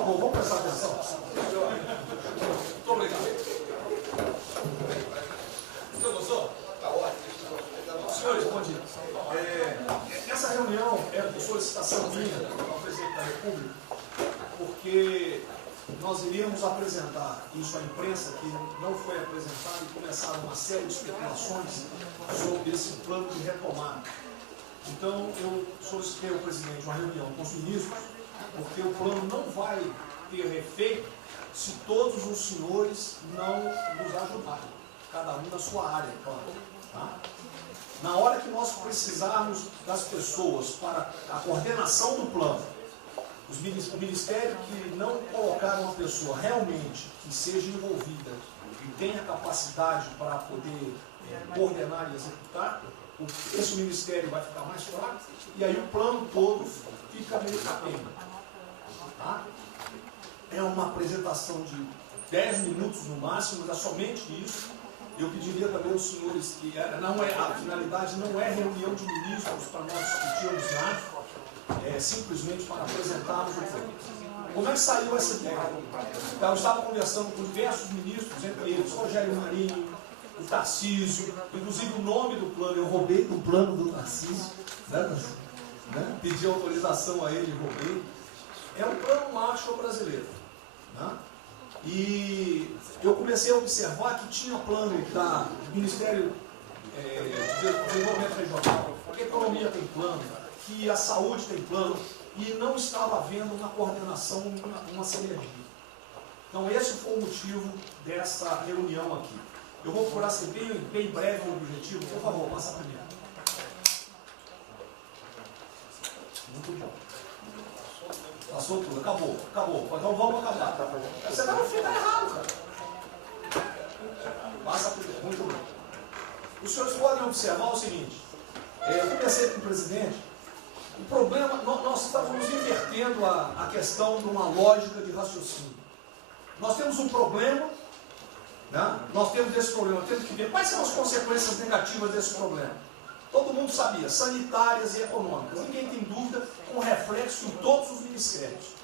favor, vamos prestar atenção. Muito obrigado. Então, gostou? Está ótimo. Senhores, bom dia. Essa reunião é por solicitação minha ao presidente da República, porque nós iríamos apresentar isso à imprensa, que não foi apresentado, e começaram uma série de especulações sobre esse plano de retomada. Então, eu solicitei ao presidente uma reunião com os ministros, porque o plano não vai ter efeito se todos os senhores não nos ajudarem, cada um na sua área, claro. Tá? Na hora que nós precisarmos das pessoas para a coordenação do plano, o Ministério que não colocar uma pessoa realmente que seja envolvida e tenha capacidade para poder coordenar e executar, esse Ministério vai ficar mais fraco e aí o plano todo fica meio capenga. Tá? É uma apresentação de 10 minutos no máximo, mas é somente isso. Eu pediria também aos senhores que a finalidade não é reunião de ministros para nós discutirmos nada, simplesmente para apresentarmos o plano. Como é que saiu essa ideia? Eu estava conversando com diversos ministros, entre eles Rogério Marinho, o Tarcísio, inclusive o nome do plano, eu roubei do plano do Tarcísio, né? Pedi autorização a ele e roubei. É um plano Marshall brasileiro. Né? E eu comecei a observar que tinha plano do Ministério de Desenvolvimento Regional, que a economia tem plano, que a saúde tem plano, e não estava havendo uma coordenação, uma sinergia. Então esse foi o motivo dessa reunião aqui. Eu vou procurar ser bem breve o objetivo. Por favor, passa primeiro. Muito bom. Passou tudo, acabou. Então vamos acabar. Você está no fim, está errado, cara. Passa primeiro, muito bem. Os senhores podem observar o seguinte. Eu conversei com o presidente. O problema, nós estamos invertendo a questão de uma lógica de raciocínio. Nós temos um problema, né? Nós temos esse problema, temos que ver quais são as consequências negativas desse problema. Todo mundo sabia, sanitárias e econômicas. Ninguém tem dúvida, com reflexo em todos os ministérios.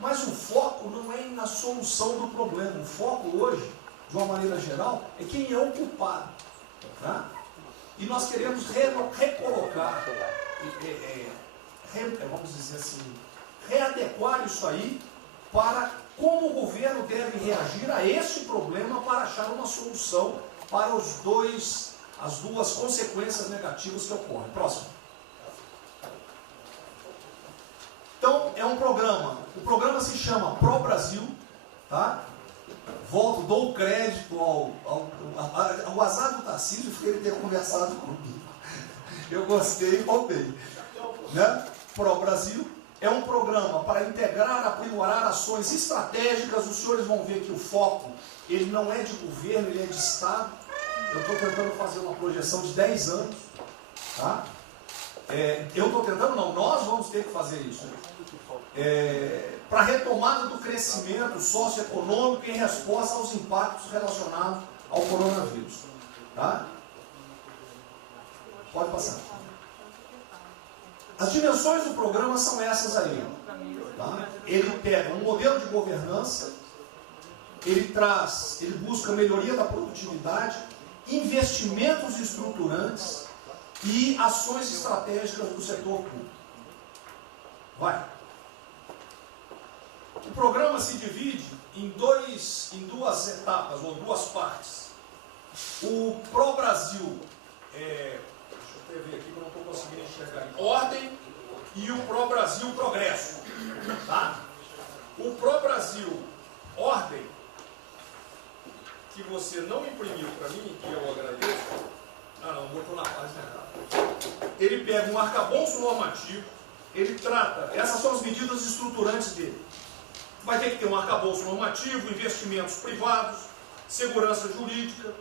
Mas o foco não é na solução do problema. O foco hoje, de uma maneira geral, é quem é o culpado. Tá? E nós queremos recolocar, vamos dizer assim, readequar isso aí para como o governo deve reagir a esse problema para achar uma solução para as duas consequências negativas que ocorrem. Próximo. Então, é um programa. O programa se chama Pro Brasil. Tá? Dou crédito ao azar do Tarcísio por ele ter conversado comigo. Eu gostei e roubei. Né? Pro Brasil é um programa para integrar, aprimorar ações estratégicas. Os senhores vão ver que o foco, ele não é de governo, ele é de Estado. Eu estou tentando fazer uma projeção de 10 anos. Tá? Eu estou tentando, não, nós vamos ter que fazer isso. Para a retomada do crescimento socioeconômico em resposta aos impactos relacionados ao coronavírus. Tá? Pode passar. As dimensões do programa são essas aí. Tá? Ele pega um modelo de governança, ele busca melhoria da produtividade, investimentos estruturantes e ações estratégicas do setor público. Vai. O programa se divide em duas etapas, ou duas partes. O Pro Brasil, deixa eu ver aqui que eu não estou conseguindo enxergar, Ordem, e o Pro Brasil Progresso. Tá? O Pro Brasil Ordem, que você não imprimiu para mim, que eu agradeço. Não, botou na página errada. Ele pega um arcabouço normativo, ele trata, essas são as medidas estruturantes dele. Vai ter que ter um arcabouço normativo, investimentos privados, segurança jurídica,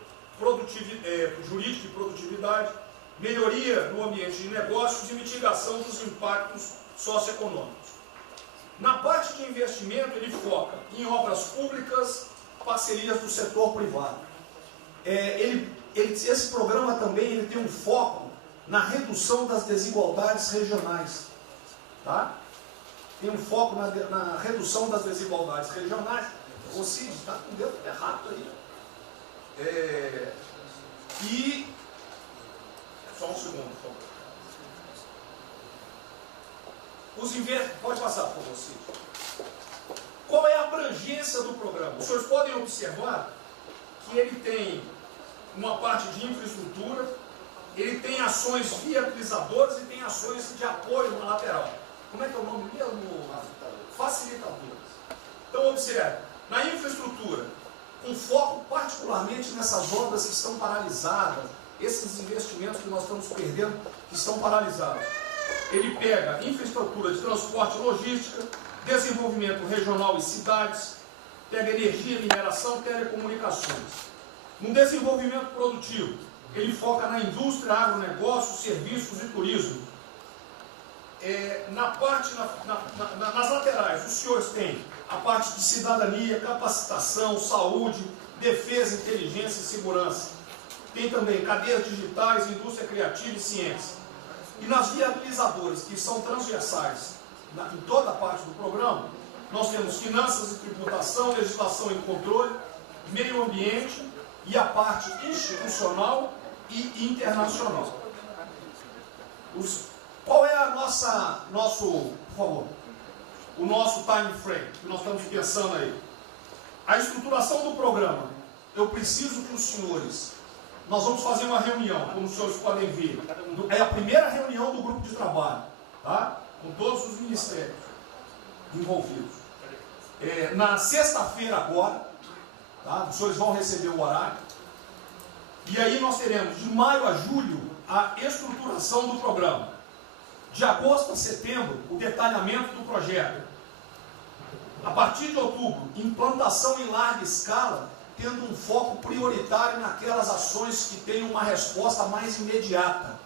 jurídica e produtividade, melhoria no ambiente de negócios e mitigação dos impactos socioeconômicos. Na parte de investimento, ele foca em obras públicas, parcerias do setor privado. Esse programa também ele tem um foco na redução das desigualdades regionais. Tá? tem um foco na redução das desigualdades regionais. O Cid está com o dedo errado aí. E só um segundo, por favor. Pode passar, por favor, Cid. Qual é a abrangência do programa? Os senhores podem observar que ele tem uma parte de infraestrutura, ele tem ações viabilizadoras e tem ações de apoio na lateral. Como é que é o nome mesmo? Facilitadoras. Então, observe, na infraestrutura, com foco particularmente nessas obras que estão paralisadas, esses investimentos que nós estamos perdendo, que estão paralisados. Ele pega infraestrutura de transporte e logística, desenvolvimento regional e cidades, pega energia, mineração, telecomunicações. No desenvolvimento produtivo, ele foca na indústria, agronegócio, serviços e turismo. Nas laterais, os senhores têm a parte de cidadania, capacitação, saúde, defesa, inteligência e segurança. Tem também cadeias digitais, indústria criativa e ciência. E nas viabilizadoras, que são transversais em toda a parte do programa, nós temos finanças e tributação, legislação e controle, meio ambiente e a parte institucional e internacional. Qual é o nosso time frame que nós estamos pensando aí? A estruturação do programa. Eu preciso que os senhores, nós vamos fazer uma reunião, como os senhores podem ver. É a primeira reunião do grupo de trabalho, tá? Com todos os ministérios envolvidos. Na sexta-feira agora, tá? Os senhores vão receber o horário. E aí nós teremos de maio a julho a estruturação do programa. De agosto a setembro, o detalhamento do projeto. A partir de outubro, implantação em larga escala, tendo um foco prioritário naquelas ações que têm uma resposta mais imediata.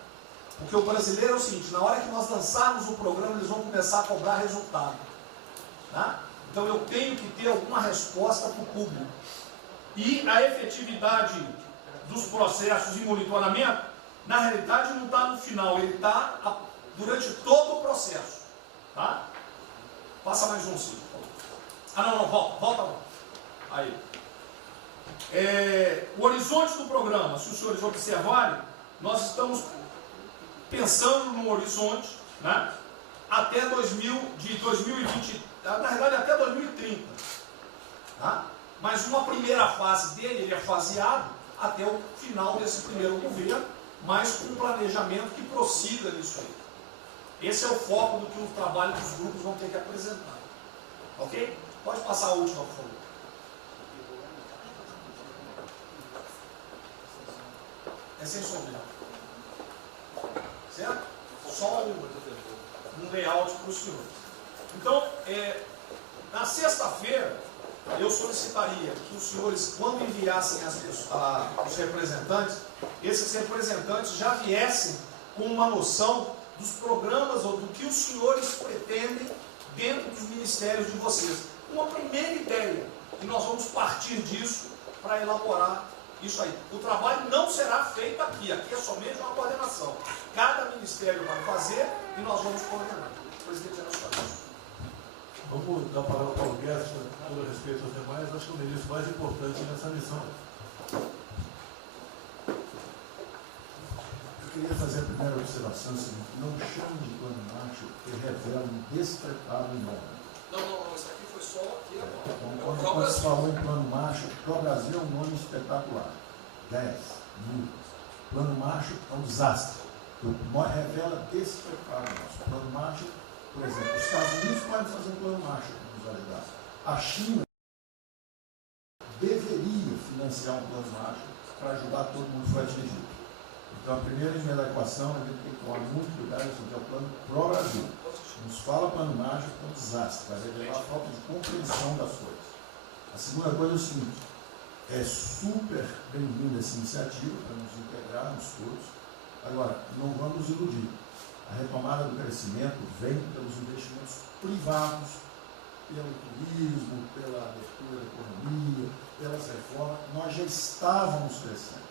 Porque o brasileiro é o seguinte, na hora que nós lançarmos o programa, eles vão começar a cobrar resultado. Tá? Então eu tenho que ter alguma resposta para o público. E a efetividade dos processos de monitoramento, na realidade não está no final, ele está durante todo o processo. Tá? Passa mais um, Cid. Volta. Aí. O horizonte do programa, se os senhores observarem, nós estamos pensando no horizonte, né, até 2020, na verdade até 2030. Tá? Mas uma primeira fase dele, ele é faseado até o final desse primeiro governo, mas com um planejamento que prossiga nisso aí. Esse é o foco do que o trabalho dos grupos vão ter que apresentar. Ok? Pode passar a última, por favor. É sensorial. Certo? Só um layout para os senhores. Então, na sexta-feira, eu solicitaria que os senhores, quando enviassem os representantes, esses representantes já viessem com uma noção dos programas ou do que os senhores pretendem dentro dos ministérios de vocês. Uma primeira ideia, e nós vamos partir disso para elaborar isso aí. O trabalho não será feito aqui é somente uma coordenação. Cada ministério vai fazer e nós vamos coordenar. Presidente, vamos dar a palavra para o Guedes, com todo respeito aos demais, acho que o ministro mais importante nessa missão. Eu queria fazer a primeira observação seguinte: não chame de plano Marshall que revela um despreparo enorme. Não, isso aqui foi só aqui agora. Quando se falou em plano Marshall, para o Brasil é um nome espetacular. 10, 1000. Plano Marshall é um desastre. Revela despreparo nosso. Plano Marshall, por exemplo, os Estados Unidos podem fazer um plano Marshall para nos ajudar. A China deveria financiar um plano Marshall para ajudar todo mundo que foi atingido. Então, a primeira linha da equação, a gente tem que tomar muito cuidado, isso é o plano pro Brasil. Nos fala plano Marshall, é um desastre, vai revelar a falta de compreensão das coisas. A segunda coisa é o seguinte: é super bem-vinda essa iniciativa para nos integrarmos todos. Agora, não vamos nos iludir. A retomada do crescimento vem pelos investimentos privados, pelo turismo, pela abertura da economia, pelas reformas. Nós já estávamos crescendo.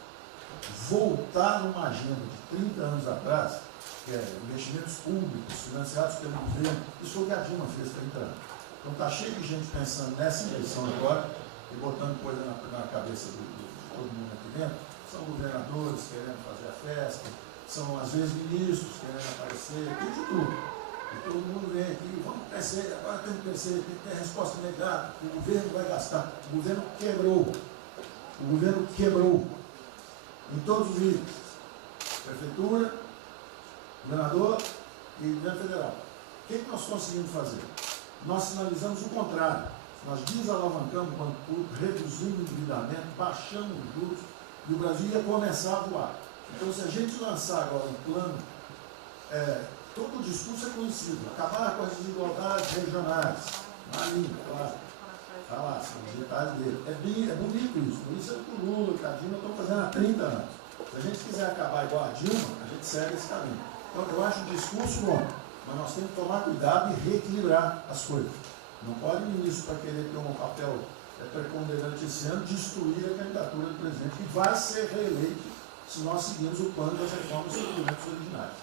Voltar numa agenda de 30 anos atrás que é investimentos públicos financiados pelo governo. Isso foi o que a Dilma fez 30 anos. Então está cheio de gente pensando nessa eleição agora e botando coisa na cabeça de todo mundo aqui dentro. São governadores querendo fazer a festa, são às vezes ministros querendo aparecer, tem de tudo. E todo mundo vem aqui, vamos crescer, agora tem que crescer, tem que ter resposta imediata, o governo vai gastar. O governo quebrou. O governo quebrou. Em todos os níveis. Prefeitura, governador e governo federal. O que nós conseguimos fazer? Nós sinalizamos o contrário. Nós desalavancamos o banco público, reduzimos o endividamento, baixamos os juros e o Brasil ia começar a voar. Então, se a gente lançar agora um plano, todo o discurso é conhecido, acabar com as desigualdades regionais, marinho, claro, falar, são os detalhes dele. É bonito isso, por isso é que o Lula e a Dilma estão fazendo há 30 anos. Se a gente quiser acabar igual a Dilma, a gente segue esse caminho. Então, eu acho o discurso bom, mas nós temos que tomar cuidado e reequilibrar as coisas. Não pode o ministro, para querer ter um papel preponderante esse ano, destruir a candidatura do presidente, que vai ser reeleito se nós seguirmos o plano das reformas estruturantes originárias.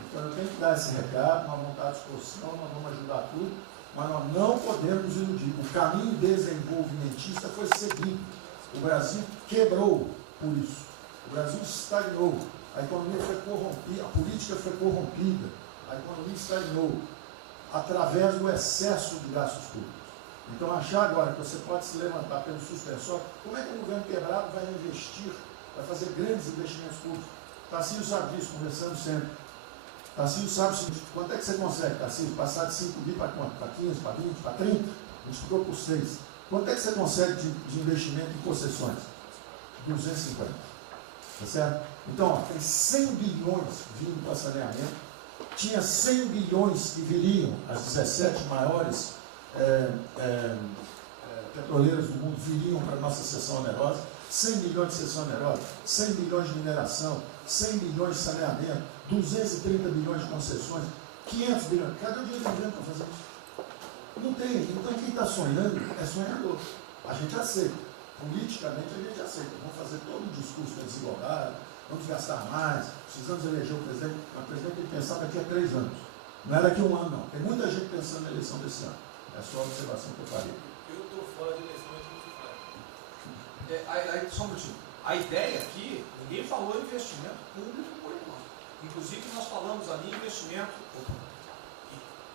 Então, eu tenho que dar esse recado, uma vontade de disposição, nós vamos ajudar tudo, mas nós não podemos nos iludir. O caminho desenvolvimentista foi seguido. O Brasil quebrou por isso. O Brasil estagnou. A economia foi corrompida, a política foi corrompida. A economia estagnou através do excesso de gastos públicos. Então, achar agora que você pode se levantar pelo suspensório, como é que o governo quebrado vai investir, vai fazer grandes investimentos públicos? Tarcísio sabe disso, conversando sempre. Tarcísio sabe o seguinte: quanto é que você consegue, Tarcísio, passar de 5 mil para quanto? Para 15, para 20, para 30? Multiplicou por 6. Quanto é que você consegue de investimento em concessões? 250. Tá certo? Então, ó, tem 100 bilhões vindo para saneamento. Tinha 100 bilhões que viriam, as 17 maiores petroleiras do mundo viriam para a nossa seção onerosa. 100 bilhões de seção onerosa, 100 bilhões de mineração, 100 bilhões de saneamento, 230 bilhões de concessões, 500 bilhões. Cadê o dinheiro do governo para fazer isso? Não tem. Então, quem está sonhando é sonhador. A gente aceita. Politicamente, a gente aceita. Vamos fazer todo o discurso da desigualdade, vamos gastar mais, precisamos eleger o presidente. Mas o presidente tem que pensar daqui a 3 anos. Não é daqui a 1 ano, não. Tem muita gente pensando na eleição desse ano. É só a observação que eu farei. Eu estou fora de eleição, mas não se faz. Só um motivo. A ideia aqui, ninguém falou em investimento público por enquanto. Inclusive, nós falamos ali em investimento,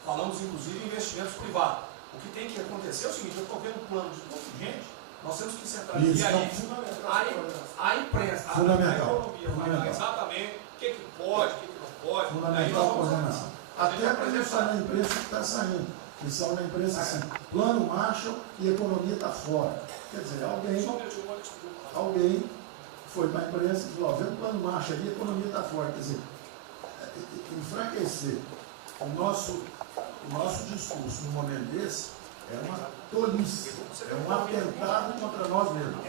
falamos inclusive em investimentos privados. O que tem que acontecer é o seguinte: eu estou vendo um plano de um monte de gente, nós temos que centralizar a imprensa, a economia, falar exatamente o que pode, o que não pode. Fundamental a coordenação. Até para isso na imprensa que está saindo. Que são na imprensa assim, plano Marshall e a economia está fora. Quer dizer, alguém foi para a imprensa e falou: vendo o plano Marshall ali, a economia está fora. Quer dizer, enfraquecer o nosso discurso no momento desse é uma tolice, é um atentado contra nós mesmos.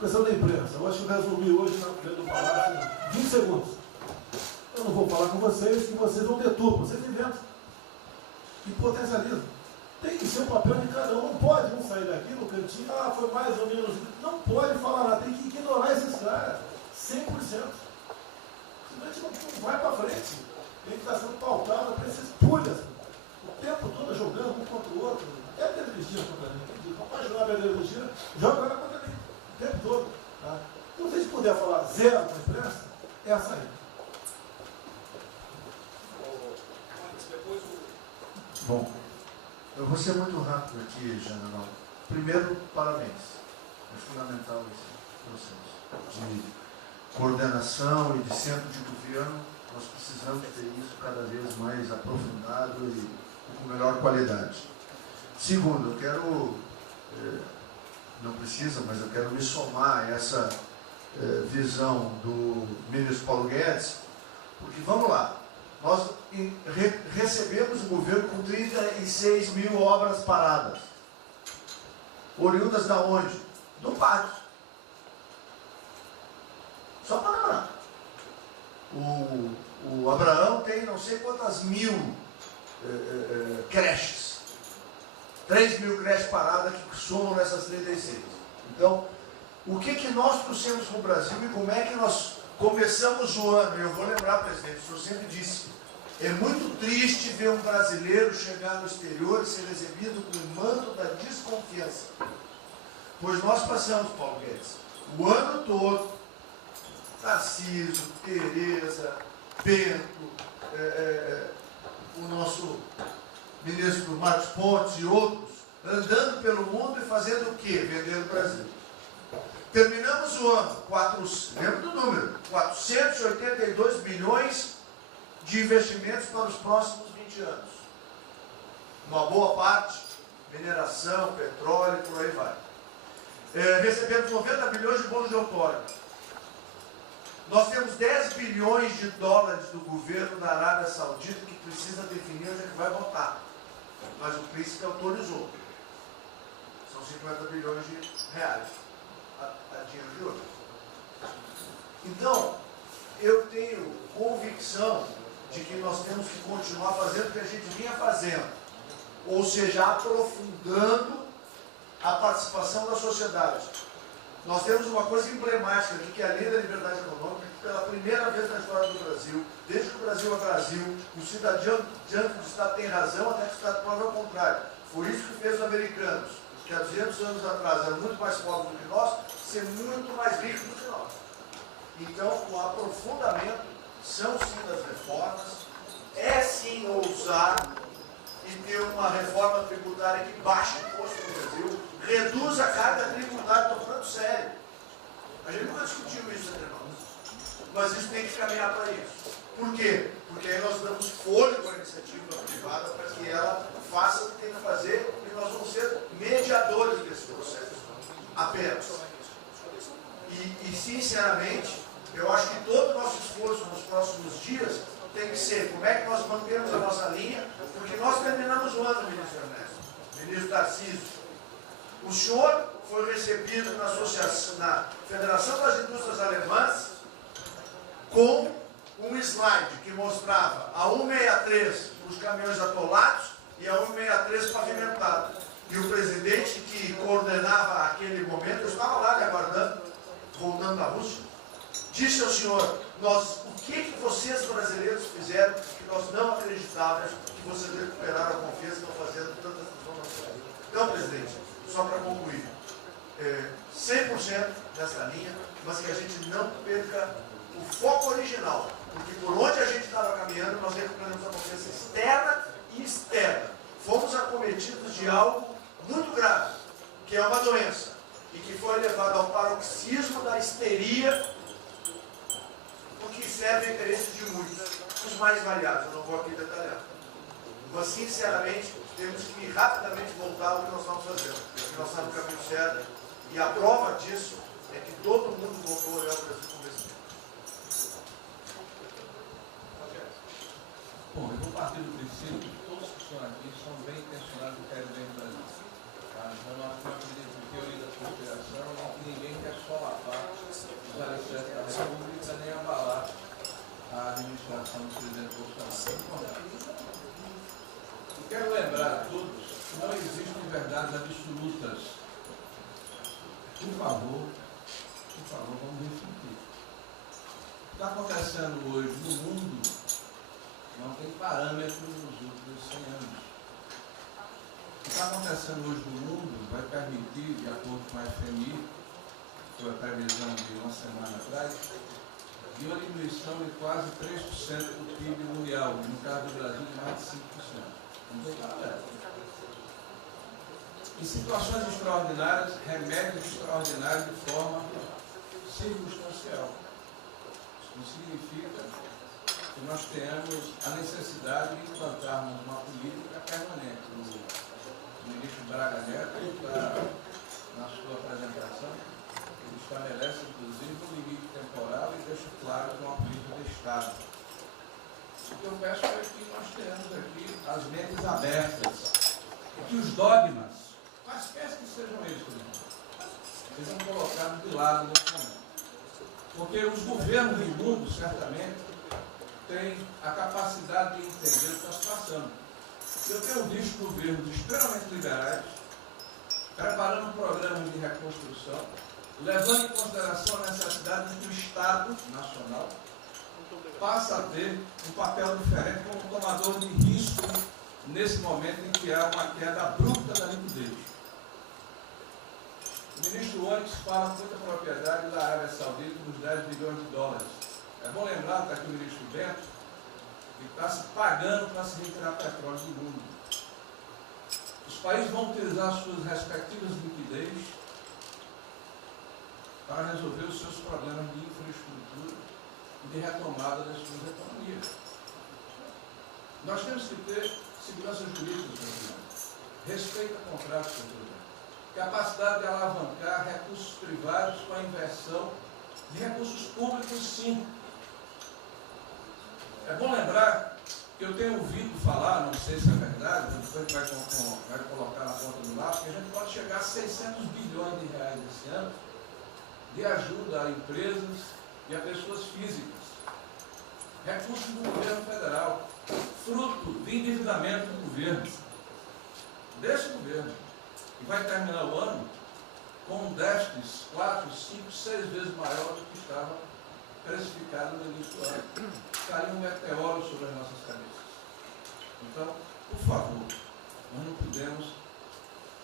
Questão da imprensa, eu acho que eu resumi hoje na frente do Palácio em 20 segundos. Eu não vou falar com vocês, que vocês vão deturpam, vocês inventam e potencializam. Tem que ser o papel de cada um, não pode um sair daqui no cantinho, foi mais ou menos. Não pode falar nada, tem que ignorar esses caras, 100%. Senão a gente não vai para frente. Tem que estar sendo pautado para esses pulhas, o tempo todo jogando um contra o outro. É a Cristina contra mim, não pode jogar a Cristina, joga ela contra mim, o tempo todo. Tá? Então, se a gente puder falar zero com a imprensa, é essa aí. Bom, eu vou ser muito rápido aqui, general. Primeiro, parabéns. É fundamental esse processo de coordenação e de centro de governo. Nós precisamos ter isso cada vez mais aprofundado e com melhor qualidade. Segundo, eu quero, não precisa, mas eu quero me somar a essa visão do ministro Paulo Guedes, porque, vamos lá, nós recebemos o governo com 36 mil obras paradas. Oriundas da onde? Do PAC. Só para lembrar. O Abraão tem não sei quantas mil creches. 3 mil creches paradas que somam nessas 36. Então, O que nós trouxemos para o Brasil e como é que nós começamos o ano? Eu vou lembrar, presidente, o senhor sempre disse, é muito triste ver um brasileiro chegar no exterior e ser recebido com o manto da desconfiança. Pois nós passamos, Paulo Guedes, o ano todo, Tarcísio, Tereza, Bento, o nosso ministro Marcos Pontes e outros, andando pelo mundo e fazendo o quê? Vendendo o Brasil. Terminamos o ano, lembra do número, 482 bilhões de investimentos para os próximos 20 anos. Uma boa parte, mineração, petróleo, por aí vai. Recebemos 90 bilhões de bônus de outorga. Nós temos 10 bilhões de dólares do governo da Arábia Saudita que precisa definir onde é que vai votar. Mas o príncipe autorizou. São 50 bilhões de reais. A dinheiro de ouro. Então, eu tenho convicção de que nós temos que continuar fazendo o que a gente vinha fazendo. Ou seja, aprofundando a participação da sociedade. Nós temos uma coisa emblemática aqui, que é a Lei da Liberdade Econômica, que pela primeira vez na história do Brasil, desde que o Brasil é Brasil, o cidadão diante do Estado tem razão, até que o Estado prova ao contrário. Foi isso que fez os americanos, que há 200 anos atrás eram muito mais pobres do que nós, ser muito mais ricos do que nós. Então, o aprofundamento são sim das reformas, é sim ousar e ter uma reforma tributária que baixe o imposto no Brasil, reduz a carga tributária, estou falando sério. A gente nunca discutiu isso entre nós, mas isso tem que caminhar para isso. Por quê? Porque aí nós damos fôlego à iniciativa privada para que ela faça o que tem que fazer e nós vamos ser mediadores desse processo. Apenas. E sinceramente, eu acho que todo o nosso esforço nos próximos dias tem que ser como é que nós mantemos a nossa linha, porque nós terminamos o ano, ministro Ernesto, ministro Tarcísio. O senhor foi recebido na associação, na Federação das Indústrias Alemãs com um slide que mostrava a 163 para os caminhões atolados e a 163 pavimentado. E o presidente que coordenava aquele momento, eu estava lá lhe aguardando, voltando da Rússia, disse ao senhor, o que vocês brasileiros fizeram que nós não acreditávamos que vocês recuperaram a confiança e estão fazendo tantas transformações. Então, presidente, só para concluir, 100% dessa linha, mas que a gente não perca o foco original, porque por onde a gente estava caminhando, nós recuperamos a confiança externa e externa. Fomos acometidos de algo muito grave, que é uma doença, e que foi levado ao paroxismo da histeria, porque serve a interesse de muitos, os mais variados, eu não vou aqui detalhar. Mas, sinceramente, temos que rapidamente voltar ao que nós estamos fazendo, porque nós estamos no caminho certo, e a prova disso é que todo mundo voltou a olhar o Brasil como esse. Bom, eu vou partir do princípio que todos que estão aqui são bem intencionados e querem bem o Brasil. Tá? Então, nós não acreditamos em teoria da conspiração, nem que ninguém quer só lavar os alicerces da República, nem abalar a administração do presidente Bolsonaro. Eu quero lembrar a todos que não existem verdades absolutas. Por favor, vamos refletir. O que está acontecendo hoje no mundo não tem parâmetros nos últimos 100 anos. O que está acontecendo hoje no mundo vai permitir, de acordo com a FMI, que foi a previsão de uma semana atrás, de uma diminuição de quase 3% do PIB mundial, no caso do Brasil, de mais de 5%. Não tem parâmetro. Em situações extraordinárias, remédios extraordinários de forma circunstancial. Isso não significa que nós tenhamos a necessidade de implantarmos uma política permanente. O ministro Braga Neto, na sua apresentação, ele estabelece, inclusive, um limite temporal e deixa claro que é uma política de Estado. O que eu peço é que nós tenhamos aqui as mentes abertas e que os dogmas, quaisquer que sejam eles, sejam colocados de lado nesse momento. Porque os governos do mundo, certamente, têm a capacidade de entender o que está se passando. Eu tenho visto governos extremamente liberais preparando programas de reconstrução. levando em consideração a necessidade de que o Estado Nacional passa a ter um papel diferente como tomador de risco nesse momento em que há uma queda abrupta da liquidez. O ministro Onyx fala com muita propriedade da Arábia Saudita nos 10 bilhões de dólares. É bom lembrar, está aqui o ministro Bento, que está se pagando para se retirar petróleo do mundo. Os países vão utilizar suas respectivas liquidez para resolver os seus problemas de infraestrutura e de retomada das suas economias. Nós temos que ter segurança jurídica, senhor presidente, respeito a contratos, senhor presidente, capacidade de alavancar recursos privados com a inversão de recursos públicos, sim. É bom lembrar que eu tenho ouvido falar, não sei se é verdade, depois vai colocar na ponta do lápis, que a gente pode chegar a 600 bilhões de reais esse ano de ajuda a empresas e a pessoas físicas. Recursos do governo federal, fruto de endividamento do governo, desse governo, que vai terminar o ano com um déficit 4, 5, 6 vezes maior do que estava precificado no início do ano. Caiu um meteoro sobre as nossas cabeças. Então, por favor, nós não podemos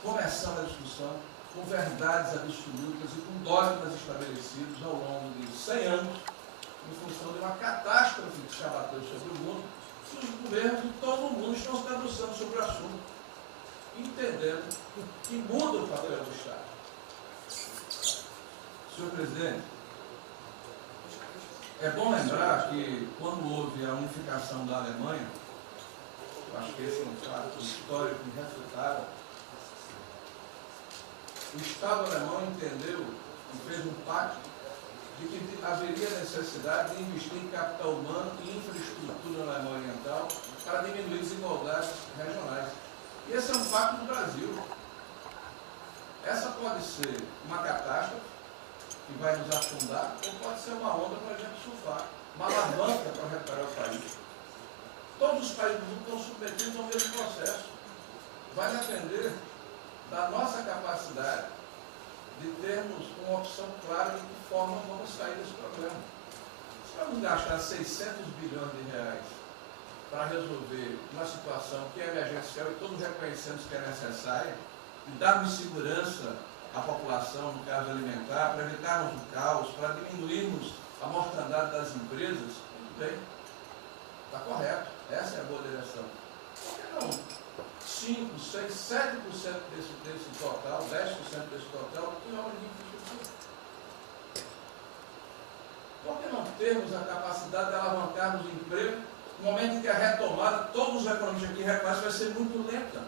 começar a discussão com verdades absolutas e com dogmas estabelecidos ao longo de 100 anos, em função de uma catástrofe que se abateu sobre o mundo, que os governos de todo o mundo estão se debruçando sobre o assunto, entendendo que muda o papel do Estado. Senhor presidente, é bom lembrar que quando houve a unificação da Alemanha, eu acho que esse é um fato histórico irrefutável, o Estado alemão entendeu e fez um pacto de que haveria necessidade de investir em capital humano e infraestrutura na Alemanha Oriental para diminuir desigualdades regionais. E esse é um pacto do Brasil. Essa pode ser uma catástrofe que vai nos afundar, ou pode ser uma onda para a gente surfar, uma alavanca para reparar o país. Todos os países do mundo estão submetidos ao mesmo processo. Vai depender da nossa capacidade de termos uma opção clara de que forma vamos sair desse problema. Se vamos gastar 600 bilhões de reais para resolver uma situação que é emergencial e todos reconhecemos que é necessária, e darmos segurança à população, no caso alimentar, para evitarmos o caos, para diminuirmos a mortandade das empresas, tudo bem, está correto, essa é a boa direção. Por que não 5, 6, 7% desse total, 10% desse total, em obras de infraestrutura? Por que não termos a capacidade de alavancarmos o emprego no momento em que a retomada, todos os economistas aqui reconhecem, vai ser muito lenta?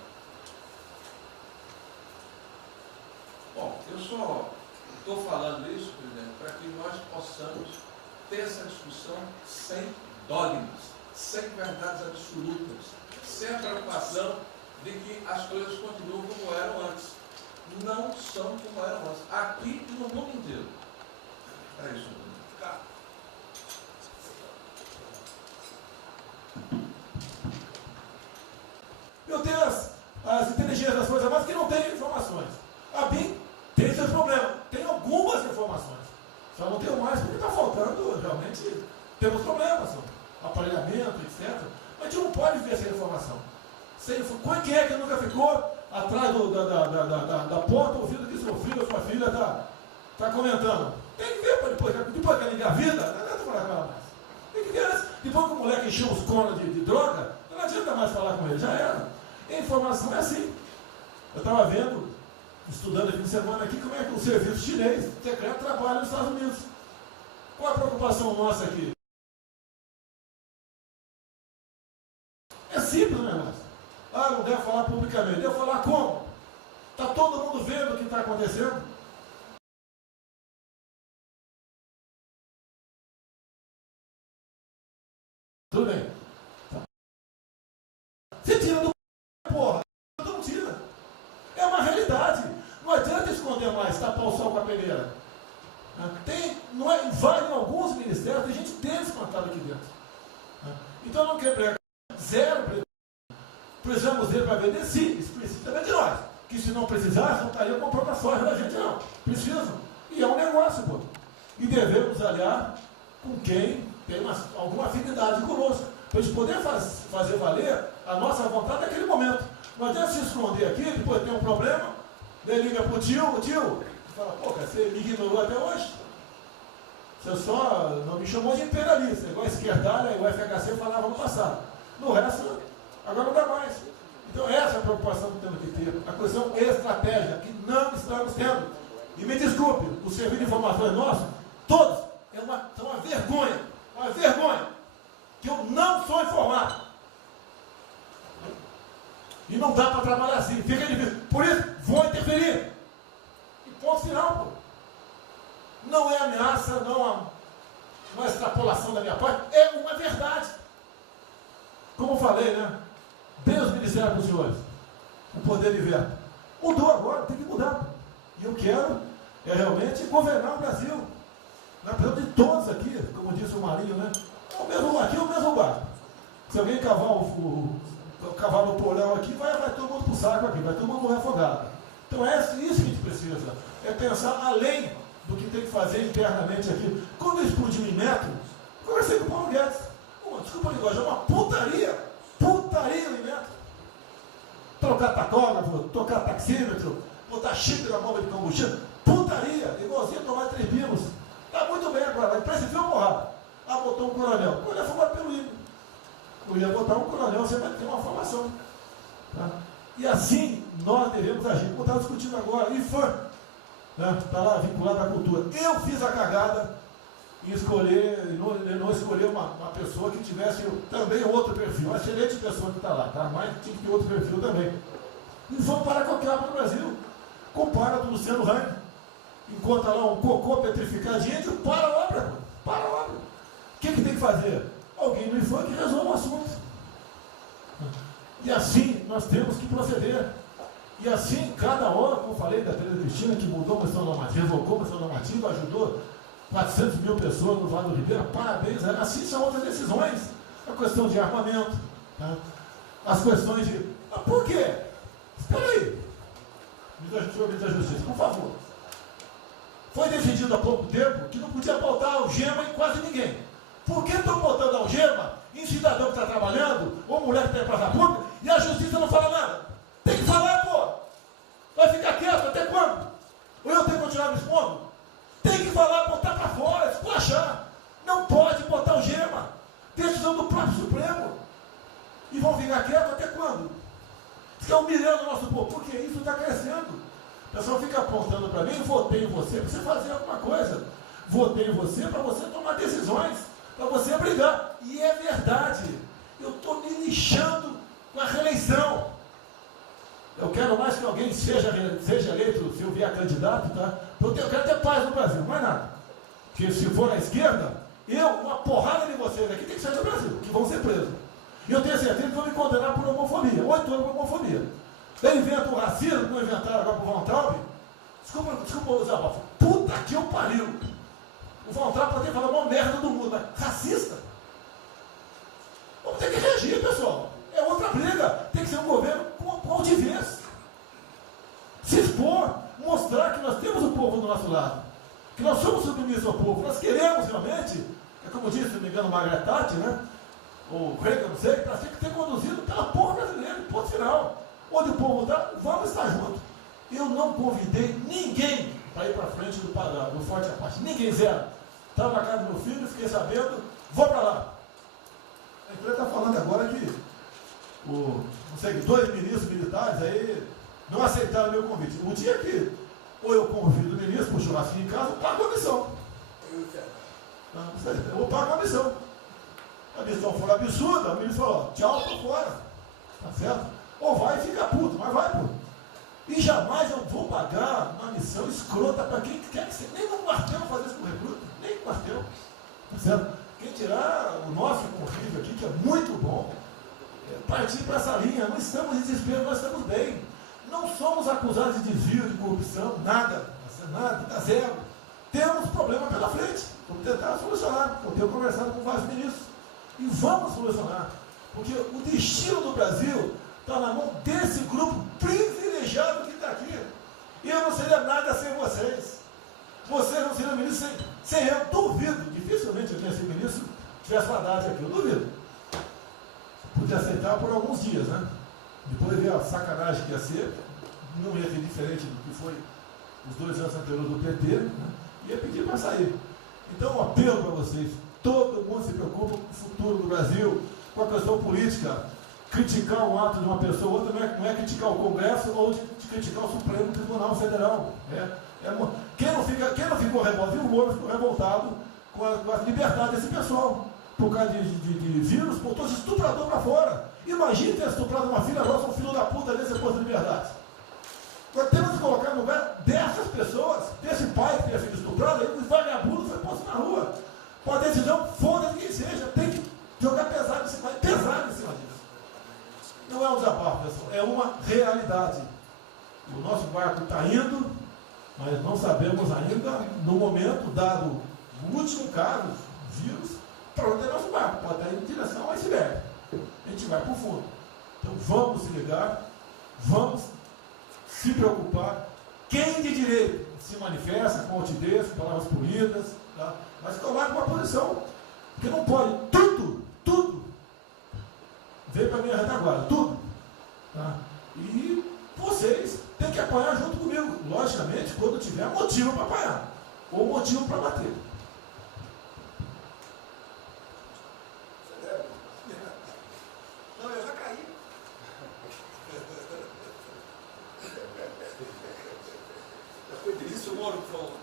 Bom, eu só estou falando isso, presidente, para que nós possamos ter essa discussão sem dogmas, sem verdades absolutas, sem a preocupação de que as coisas continuam como eram antes. Não são como eram antes. Aqui e no mundo inteiro. É isso. Eu tenho as inteligências das Forças Armadas que não têm informações. A BIM tem seus problemas. Tem algumas informações. Só não tenho mais porque está faltando, realmente, temos problemas. Aparelhamento, etc. Mas a gente não pode ver essa informação. Quem é que nunca ficou atrás da porta ouvindo que seu filho ou sua filha está comentando? Tem que ver, depois que ela engravida, não adianta falar com ela mais. Tem que ver antes. Depois que o moleque encheu os conos de droga, não adianta mais falar com ele, já era. A informação é assim. Eu estava vendo, estudando aqui de semana aqui, como é que o serviço chinês secreto trabalha nos Estados Unidos. Qual a preocupação nossa aqui? É simples o negócio. Ah, não deve falar publicamente. Deve falar como? Está todo mundo vendo o que está acontecendo? Tudo bem. Você tira do porra. Não tira. É uma realidade. Não adianta esconder mais, tapar o sol com a peneira. Vai em alguns ministérios, tem gente deles plantada aqui dentro. Então não quer pregar. Zero. Precisamos dele para vender? Sim, isso precisa também de nós. Que se não precisasse, não estaria comprando a soja da gente, não. Precisam. E é um negócio, pô. E devemos aliar com quem tem alguma afinidade conosco, para a gente poder fazer valer a nossa vontade naquele momento. Não adianta se esconder aqui, depois tem um problema, daí liga para o tio, fala, pô, cara, você me ignorou até hoje? Você só não me chamou de imperialista, igual a esquerdalha e o FHC falava no passado. No resto, agora não dá mais. Então essa é a preocupação que temos que ter. A questão estratégia, que não estamos tendo. E me desculpe, o serviço de informações nosso, todos, são uma vergonha, que eu não sou informado. E não dá para trabalhar assim, fica difícil. Por isso, vou interferir. E ponto final, pô. Não é ameaça, não é extrapolação da minha parte, é uma verdade. Como eu falei, né? Deus ministério para os senhores, o poder de veto. Mudou agora, tem que mudar. E eu quero realmente governar o Brasil. Na presença de todos aqui, como disse o Marinho, né? Aqui é o mesmo barco. Se alguém cavar o cavalo polão aqui, vai todo mundo para o saco aqui, vai todo mundo morrer afogado. Então é isso que a gente precisa. É pensar além do que tem que fazer internamente aqui. Quando explodiu em Metro, conversei com o Paulo Guedes. Desculpa a linguagem, é uma putaria em Metro. Trocar tacógrafo, trocar taxímetro, botar chip na bomba de combustível, putaria, igualzinho tomar 3 pinos. Está muito bem agora, mas precipiou porrada. Botou um coronel. O coronel foi formado pelo INE. Eu ia botar um coronel, você vai ter uma formação. Tá? E assim nós devemos agir. Como estava discutindo agora, IFAM, né? Está lá vinculado à cultura. Eu fiz a cagada em escolher, não escolher uma pessoa que tivesse também outro perfil. Uma excelente pessoa que está lá, tá? Mas tinha que ter outro perfil também. E vamos parar com a capa no Brasil. Compara com o Luciano Hang. Encontra lá um cocô petrificado de índio, para a obra. Para a obra. O que tem que fazer? Alguém no IFAM que resolva o assunto. E assim nós temos que proceder. E assim, cada hora, como eu falei da Tereza Cristina, que mudou a questão normativa, revocou a questão normativa, ajudou 400 mil pessoas no Vale do Ribeira, parabéns. Assim são outras decisões. A questão de armamento, tá? As questões de... por quê? Espera aí. Ministro da Justiça, por favor. Foi decidido há pouco tempo que não podia botar algema em quase ninguém. Por que estão botando algema em cidadão que está trabalhando, ou mulher que está em praça pública, e a justiça não fala nada? Tem que falar, pô! Vai ficar quieto até quando? Ou eu tenho que continuar me expondo? Tem que falar, botar para fora, esculachar. Não pode botar algema. Decisão do próprio Supremo. E vão ficar quietos até quando? Fica humilhando o nosso povo, porque isso está crescendo. O pessoal fica apontando para mim, votei em você para você fazer alguma coisa. Votei em você para você tomar decisões, para você brigar. E é verdade. Eu estou me lixando com a reeleição. Eu quero mais que alguém seja eleito, se eu vier candidato, tá? Eu quero ter paz no Brasil, mais nada. Porque se for à esquerda, uma porrada de vocês aqui tem que sair do Brasil, que vão ser presos. E eu tenho certeza que vão me condenar por homofobia, 8 anos por homofobia. Daí inventam o racismo, que não inventaram agora por Von Traub. Desculpa usar, puta que eu pariu. O Von Traub pode ter falado uma merda do mundo, mas racista? Vamos ter que reagir, pessoal. É outra briga. Tem que ser um governo com altivez. Se expor, mostrar que nós temos o povo do nosso lado. Que nós somos submissos ao povo. Nós queremos realmente, como disse, se não me engano, Margaret Thatcher, né? Ou Reagan, não sei, para ser conduzido pela povo brasileiro, ponto final. Onde o povo está, vamos estar juntos. Eu não convidei ninguém para ir para frente do Forte Apache. Ninguém, zero. Estava na casa do meu filho, fiquei sabendo, vou para lá. A empresa está falando agora que não sei, 2 ministros militares aí não aceitaram meu convite. O dia que ou eu convido o ministro para o churrasquinho em casa, eu pago a missão. Eu vou pagar a missão. A missão for absurda, o ministro falou, tchau, estou fora. Tá certo? Ou vai e fica puto, mas vai, pô. E jamais eu vou pagar uma missão escrota para quem quer que seja. Nem no quartel fazer isso com recruta, nem no quartel. Tá certo? Quem tirar o nosso convívio aqui, que é muito bom, partir para essa linha. Não estamos em desespero, nós estamos bem. Não somos acusados de desvio, de corrupção, nada, nada, zero. Temos problema pela frente. Vamos tentar solucionar. Eu tenho conversado com vários ministros. E vamos solucionar. Porque o destino do Brasil está na mão desse grupo privilegiado que está aqui. E eu não seria nada sem vocês. Vocês não seriam ministros sem eu. Duvido, dificilmente eu tinha sido ministro tivesse uma Haddad aqui, eu duvido. Podia aceitar por alguns dias, né? Depois de ver a sacanagem que ia ser, não ia ser diferente do que foi os 2 anos anteriores do PT, né? Ia pedir para sair. Então, um apelo para vocês: todo mundo se preocupa com o futuro do Brasil, com a questão política. Criticar um ato de uma pessoa ou outra não é criticar o Congresso ou de criticar o Supremo Tribunal Federal. Quem não ficou revoltado, viu o Moro ficou revoltado com a liberdade desse pessoal. Por causa de vírus, botou esse estuprador para fora. Imagine ter estuprado uma filha nossa, um filho da puta desse posto de liberdade. Nós temos que colocar no lugar dessas pessoas, desse pai que tenha sido estuprado, aí, um vagabundo foi posto na rua. Com a decisão, foda-se quem seja, tem que jogar pesado em cima disso. Não é um desabafo, pessoal, é uma realidade. O nosso barco está indo, mas não sabemos ainda, no momento, dado o último caso, vírus, para onde é nosso barco. Pode estar indo em direção ao iceberg. A gente vai para o fundo. Então vamos se ligar, vamos se preocupar. Quem de direito se manifesta com altidez, com palavras polidas, tá? Mas tomar uma posição, porque não pode tudo veio para a minha retaguarda, tudo. Tá? E vocês têm que apanhar junto comigo, logicamente, quando tiver motivo para apanhar, ou motivo para bater. Não, eu já caí. Foi o ministro Moro que falou.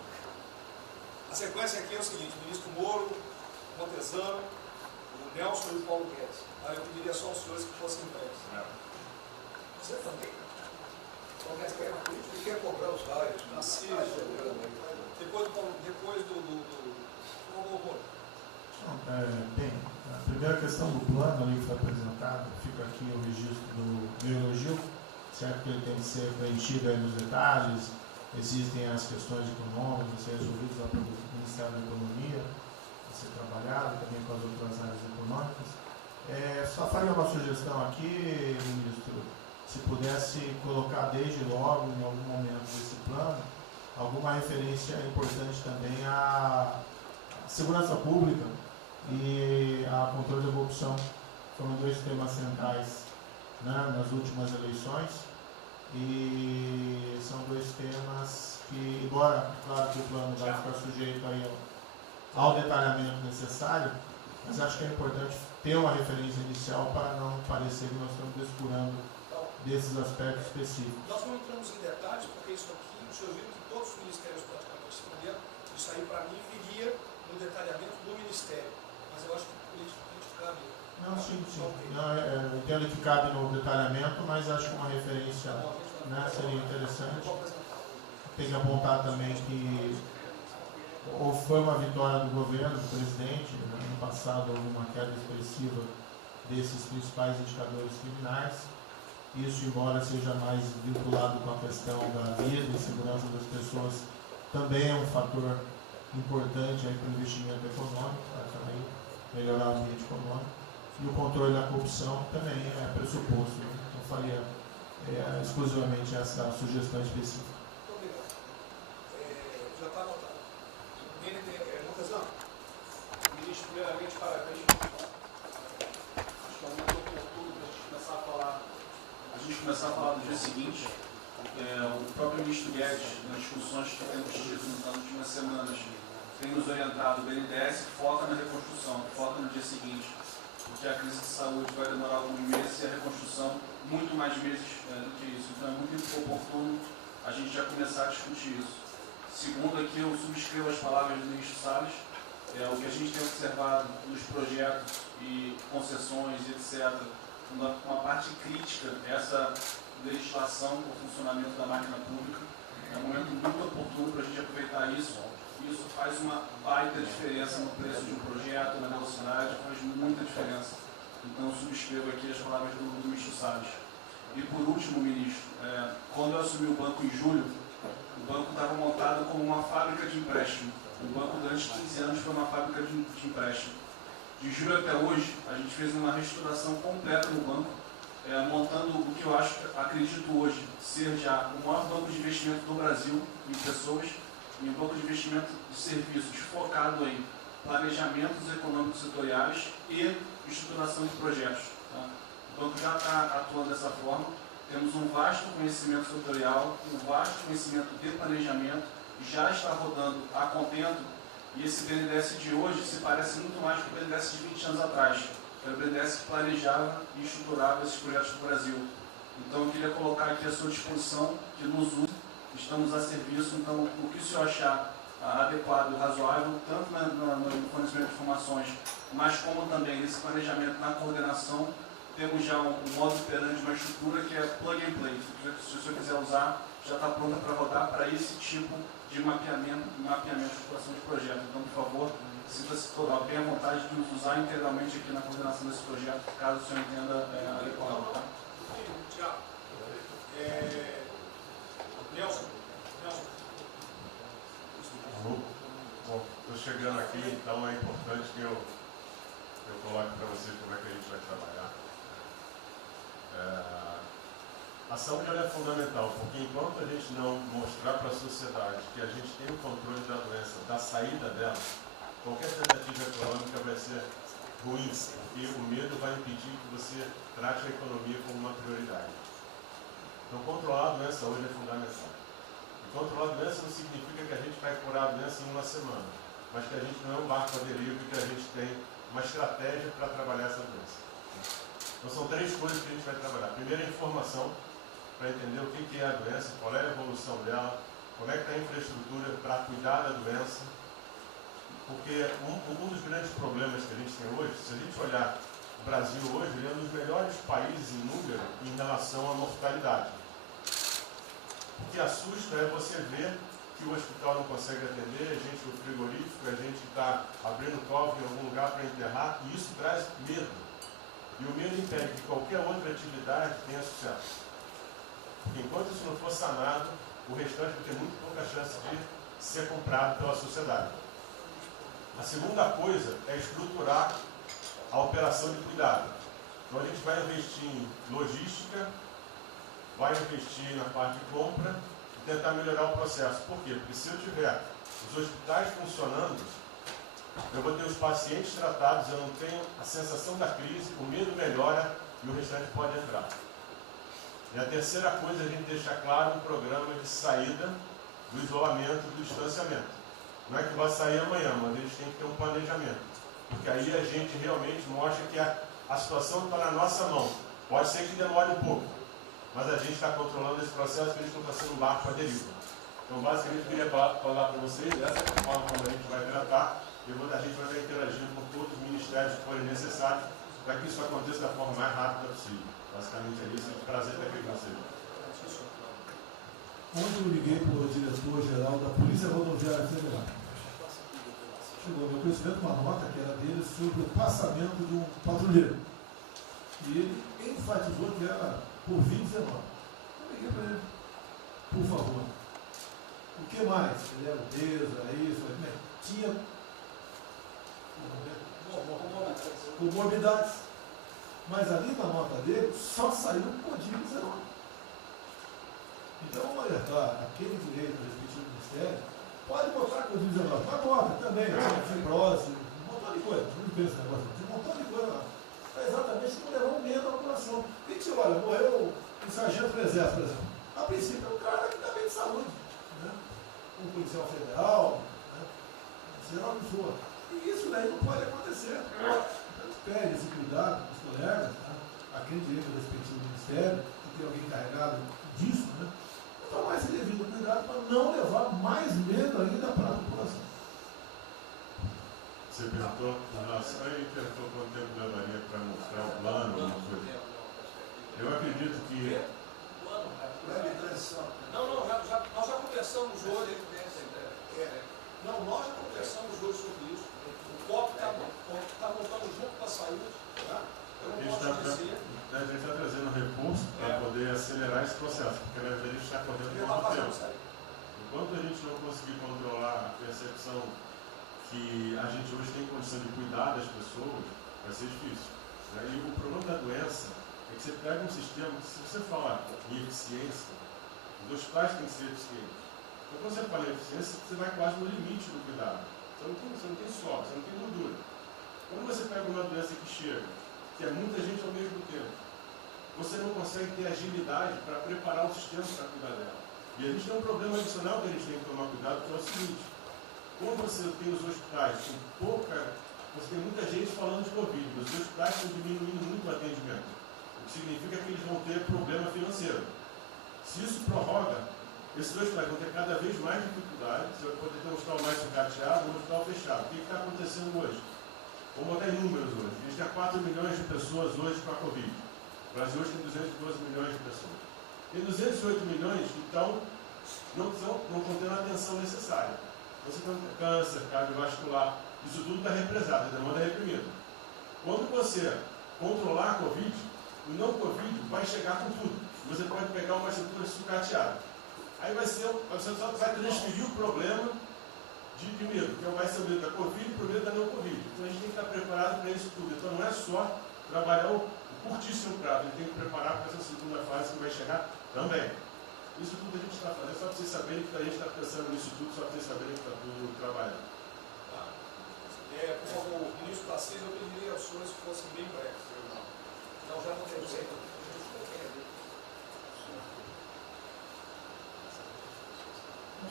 A sequência aqui é o seguinte: o ministro Moro, Montezano, o Nelson e o Paulo Guedes. Aí eu pediria só aos senhores que fossem em pé. Você também. O Paulo Guedes quer uma política e quer cobrar os raios. Assim, depois do bem, a primeira questão do plano ali que foi apresentado, fica aqui o registro do meu elogio, certo que ele tem que ser preenchido aí nos detalhes, existem as questões econômicas a ser resolvidas lá pelo Ministério da Economia, a ser trabalhado também com as outras áreas econômicas. Só faria uma sugestão aqui, ministro, se pudesse colocar desde logo, em algum momento desse plano, alguma referência importante também à segurança pública e a controle da corrupção. Foram 2 temas centrais, né, nas últimas eleições, e são 2 temas que, embora, claro que o plano vai ficar sujeito aí ao detalhamento necessário, mas acho que é importante ter uma referência inicial para não parecer que nós estamos descurando desses aspectos específicos. Nós não entramos em detalhes, porque isso aqui, o senhor viu que todos os ministérios praticamente responderam, isso aí para mim viria no detalhamento do ministério, mas eu acho que politicamente cabe. Não, sim. Não, eu entendo que cabe no detalhamento, mas acho que uma referência, né, seria interessante. Tem que apontar também que foi uma vitória do governo, do presidente, no ano passado houve uma queda expressiva desses principais indicadores criminais. Isso, embora seja mais vinculado com a questão da vida e segurança das pessoas, também é um fator importante para o investimento econômico, para também melhorar o ambiente econômico. E o controle da corrupção também é pressuposto. Né? Então, faria exclusivamente essa sugestão específica. Muito obrigado. Já está anotado. Montezano, ministro, primeiramente, parabéns. Acho que é um momento oportuno para a gente começar a falar. Do dia seguinte, o próprio ministro Guedes, nas discussões que temos tido nas últimas semanas, tem nos orientado, o BNDES foca na reconstrução, foca no dia seguinte, porque a crise de saúde vai demorar alguns meses e a reconstrução muito mais meses do que isso. Então é muito oportuno a gente já começar a discutir isso. Segundo, aqui eu subscrevo as palavras do ministro Salles, o que a gente tem observado nos projetos e concessões, etc., uma parte crítica, essa legislação para o funcionamento da máquina pública. É um momento muito oportuno para a gente aproveitar isso. Isso faz uma baita diferença no preço de um projeto, na velocidade, faz muita diferença. Então, eu subscrevo aqui as palavras do ministro Salles. E, por último, ministro, quando eu assumi o banco em julho, o banco estava montado como uma fábrica de empréstimo. O banco, durante 15 anos, foi uma fábrica de empréstimo. De julho até hoje, a gente fez uma reestruturação completa no banco, montando o que eu acredito hoje ser já o maior banco de investimento do Brasil em pessoas, em um banco de investimento de serviços focado em planejamentos econômicos setoriais e estruturação de projetos. Tá? O banco já está atuando dessa forma. Temos um vasto conhecimento setorial, um vasto conhecimento de planejamento, já está rodando a contento, e esse BNDES de hoje se parece muito mais com o BNDES de 20 anos atrás, que era o BNDES que planejava e estruturava esses projetos no Brasil. Então eu queria colocar aqui à sua disposição, que nos use, estamos a serviço, então o que o senhor achar adequado e razoável, tanto no fornecimento de informações, mas como também nesse planejamento, na coordenação, temos já um modo operante, uma estrutura que é plug and play. Se o senhor quiser usar, já está pronta para rodar para esse tipo de mapeamento e estruturação de projeto. Então, por favor, sinta-se bem à vontade de nos usar integralmente aqui na coordenação desse projeto, caso o senhor entenda adequado. Tá? Tiago. Nelson. Bom, estou chegando aqui, então é importante que eu coloque para vocês como é que a gente vai trabalhar. A saúde é fundamental, porque enquanto a gente não mostrar para a sociedade que a gente tem o controle da doença, da saída dela, qualquer tentativa econômica vai ser ruim, porque o medo vai impedir que você trate a economia como uma prioridade. Então, controlar a doença hoje é fundamental. E controlar a doença não significa que a gente vai curar a doença em uma semana, mas que a gente não é um barco à deriva e que a gente tem uma estratégia para trabalhar essa doença. Então, são 3 coisas que a gente vai trabalhar. Primeiro, a informação, para entender o que é a doença, qual é a evolução dela, como é que está a infraestrutura para cuidar da doença. Porque um dos grandes problemas que a gente tem hoje, se a gente olhar o Brasil hoje, ele é um dos melhores países em número em relação à mortalidade. O que assusta é você ver que o hospital não consegue atender, a gente no frigorífico, a gente está abrindo cofre em algum lugar para enterrar, e isso traz medo. E o medo impede que qualquer outra atividade tenha sucesso. Porque enquanto isso não for sanado, o restante vai ter muito pouca chance de ser comprado pela sociedade. A segunda coisa é estruturar a operação de cuidado. Então a gente vai investir em logística, vai investir na parte de compra e tentar melhorar o processo. Por quê? Porque se eu tiver os hospitais funcionando, eu vou ter os pacientes tratados, eu não tenho a sensação da crise, o medo melhora e o restante pode entrar. E a terceira coisa é a gente deixar claro um programa de saída do isolamento e do distanciamento. Não é que vai sair amanhã, mas a gente tem que ter um planejamento. Porque aí a gente realmente mostra que a situação está na nossa mão. Pode ser que demore um pouco, mas a gente está controlando esse processo, que a gente não está sendo um barco à deriva. Então, basicamente, eu queria falar para vocês, essa é a forma como a gente vai tratar, e a gente vai estar interagindo com todos os ministérios que forem necessários, para que isso aconteça da forma mais rápida possível. Basicamente é isso, é um prazer estar aqui com vocês. Ontem eu liguei para o diretor-geral da Polícia Rodoviária Federal. Chegou ao meu conhecimento uma nota que era dele sobre o passamento de um patrulheiro. E ele enfatizou que era por 2019. Eu liguei para ele, por favor. O que mais? Ele era obeso, era isso, tinha comorbidades. Mas ali na nota dele só saiu Covid-19. Então vamos alertar aquele direito do respectivo ministério, pode botar Covid-19, mas bota também, fibrose, um montão de coisa, não pensa nesse negócio, tem um montão de coisa lá. É exatamente para levar um medo à população. E que olha, morreu um sargento do exército, por exemplo. A princípio é um cara que está bem de saúde, né? Um policial federal, né? Seja lá o que for. E isso daí não pode acontecer. Então pede esse cuidado dos colegas, né? Aquele direito do respectivo ministério, que tem alguém encarregado disso, né? Tomar esse devido cuidado para não levar mais medo ainda para a população. Você perguntou em relação a ele, perguntou quanto tempo levaria para mostrar o plano, alguma coisa. Eu acredito que. Nós já conversamos hoje. Não, nós já conversamos hoje sobre isso. O COP está montando junto com a saúde. Tá? Eu não posso dizer. A gente está trazendo recurso para poder acelerar esse processo, porque na verdade a gente está correndo muito tempo. Enquanto a gente não conseguir controlar a percepção que a gente hoje tem condição de cuidar das pessoas, vai ser difícil. E o problema da doença é que você pega um sistema que, se você falar em eficiência, os hospitais têm que ser eficientes. Então, quando você fala em eficiência, você vai quase no limite do cuidado. Você não tem sobra, você não tem gordura. Quando você pega uma doença que chega, que é muita gente ao mesmo tempo, você não consegue ter agilidade para preparar o sistema para cuidar dela. E a gente tem um problema adicional que a gente tem que tomar cuidado, que é o seguinte: como você tem os hospitais com você tem muita gente falando de Covid, mas os hospitais estão diminuindo muito o atendimento, o que significa que eles vão ter problema financeiro. Se isso prorroga, esses hospitais vão ter cada vez mais dificuldade. Você vai poder ter um hospital mais sucateado, um hospital fechado. O que está acontecendo hoje? Vamos botar em números hoje. A gente tem 4 milhões de pessoas hoje com a Covid. O Brasil hoje tem 212 milhões de pessoas. Tem 208 milhões que não estão tendo a atenção necessária. Você tem câncer, cardiovascular, isso tudo está represado, a demanda é reprimida. Quando você controlar a Covid, o não Covid vai chegar com tudo. Você pode pegar uma estrutura sucateada. Aí você só vai transferir o problema de medo, que vai ser o medo da Covid para o medo da não Covid. Então a gente tem que estar preparado para isso tudo. Então não é só trabalhar o curtíssimo prazo, a gente tem que preparar para essa segunda fase que vai chegar também. Isso tudo a gente está fazendo, só para vocês saberem que a gente está pensando nisso tudo, só para vocês saberem que está tudo trabalhando. Por favor, ministro Tarcísio, eu pediria aos senhores que fossem bem breves. Não, já não temos aí.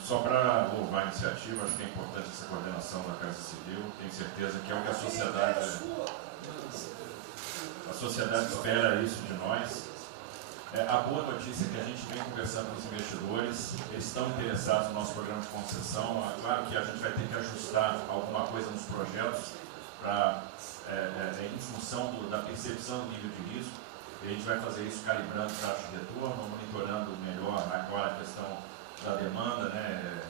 Só para louvar a iniciativa, acho que é importante essa coordenação da Casa Civil. Tenho certeza que é o que a sociedade espera isso de nós. A boa notícia é que a gente vem conversando com os investidores, eles estão interessados no nosso programa de concessão. Claro que a gente vai ter que ajustar alguma coisa nos projetos em função da percepção do nível de risco. E a gente vai fazer isso calibrando taxa de retorno, monitorando melhor agora a questão da demanda,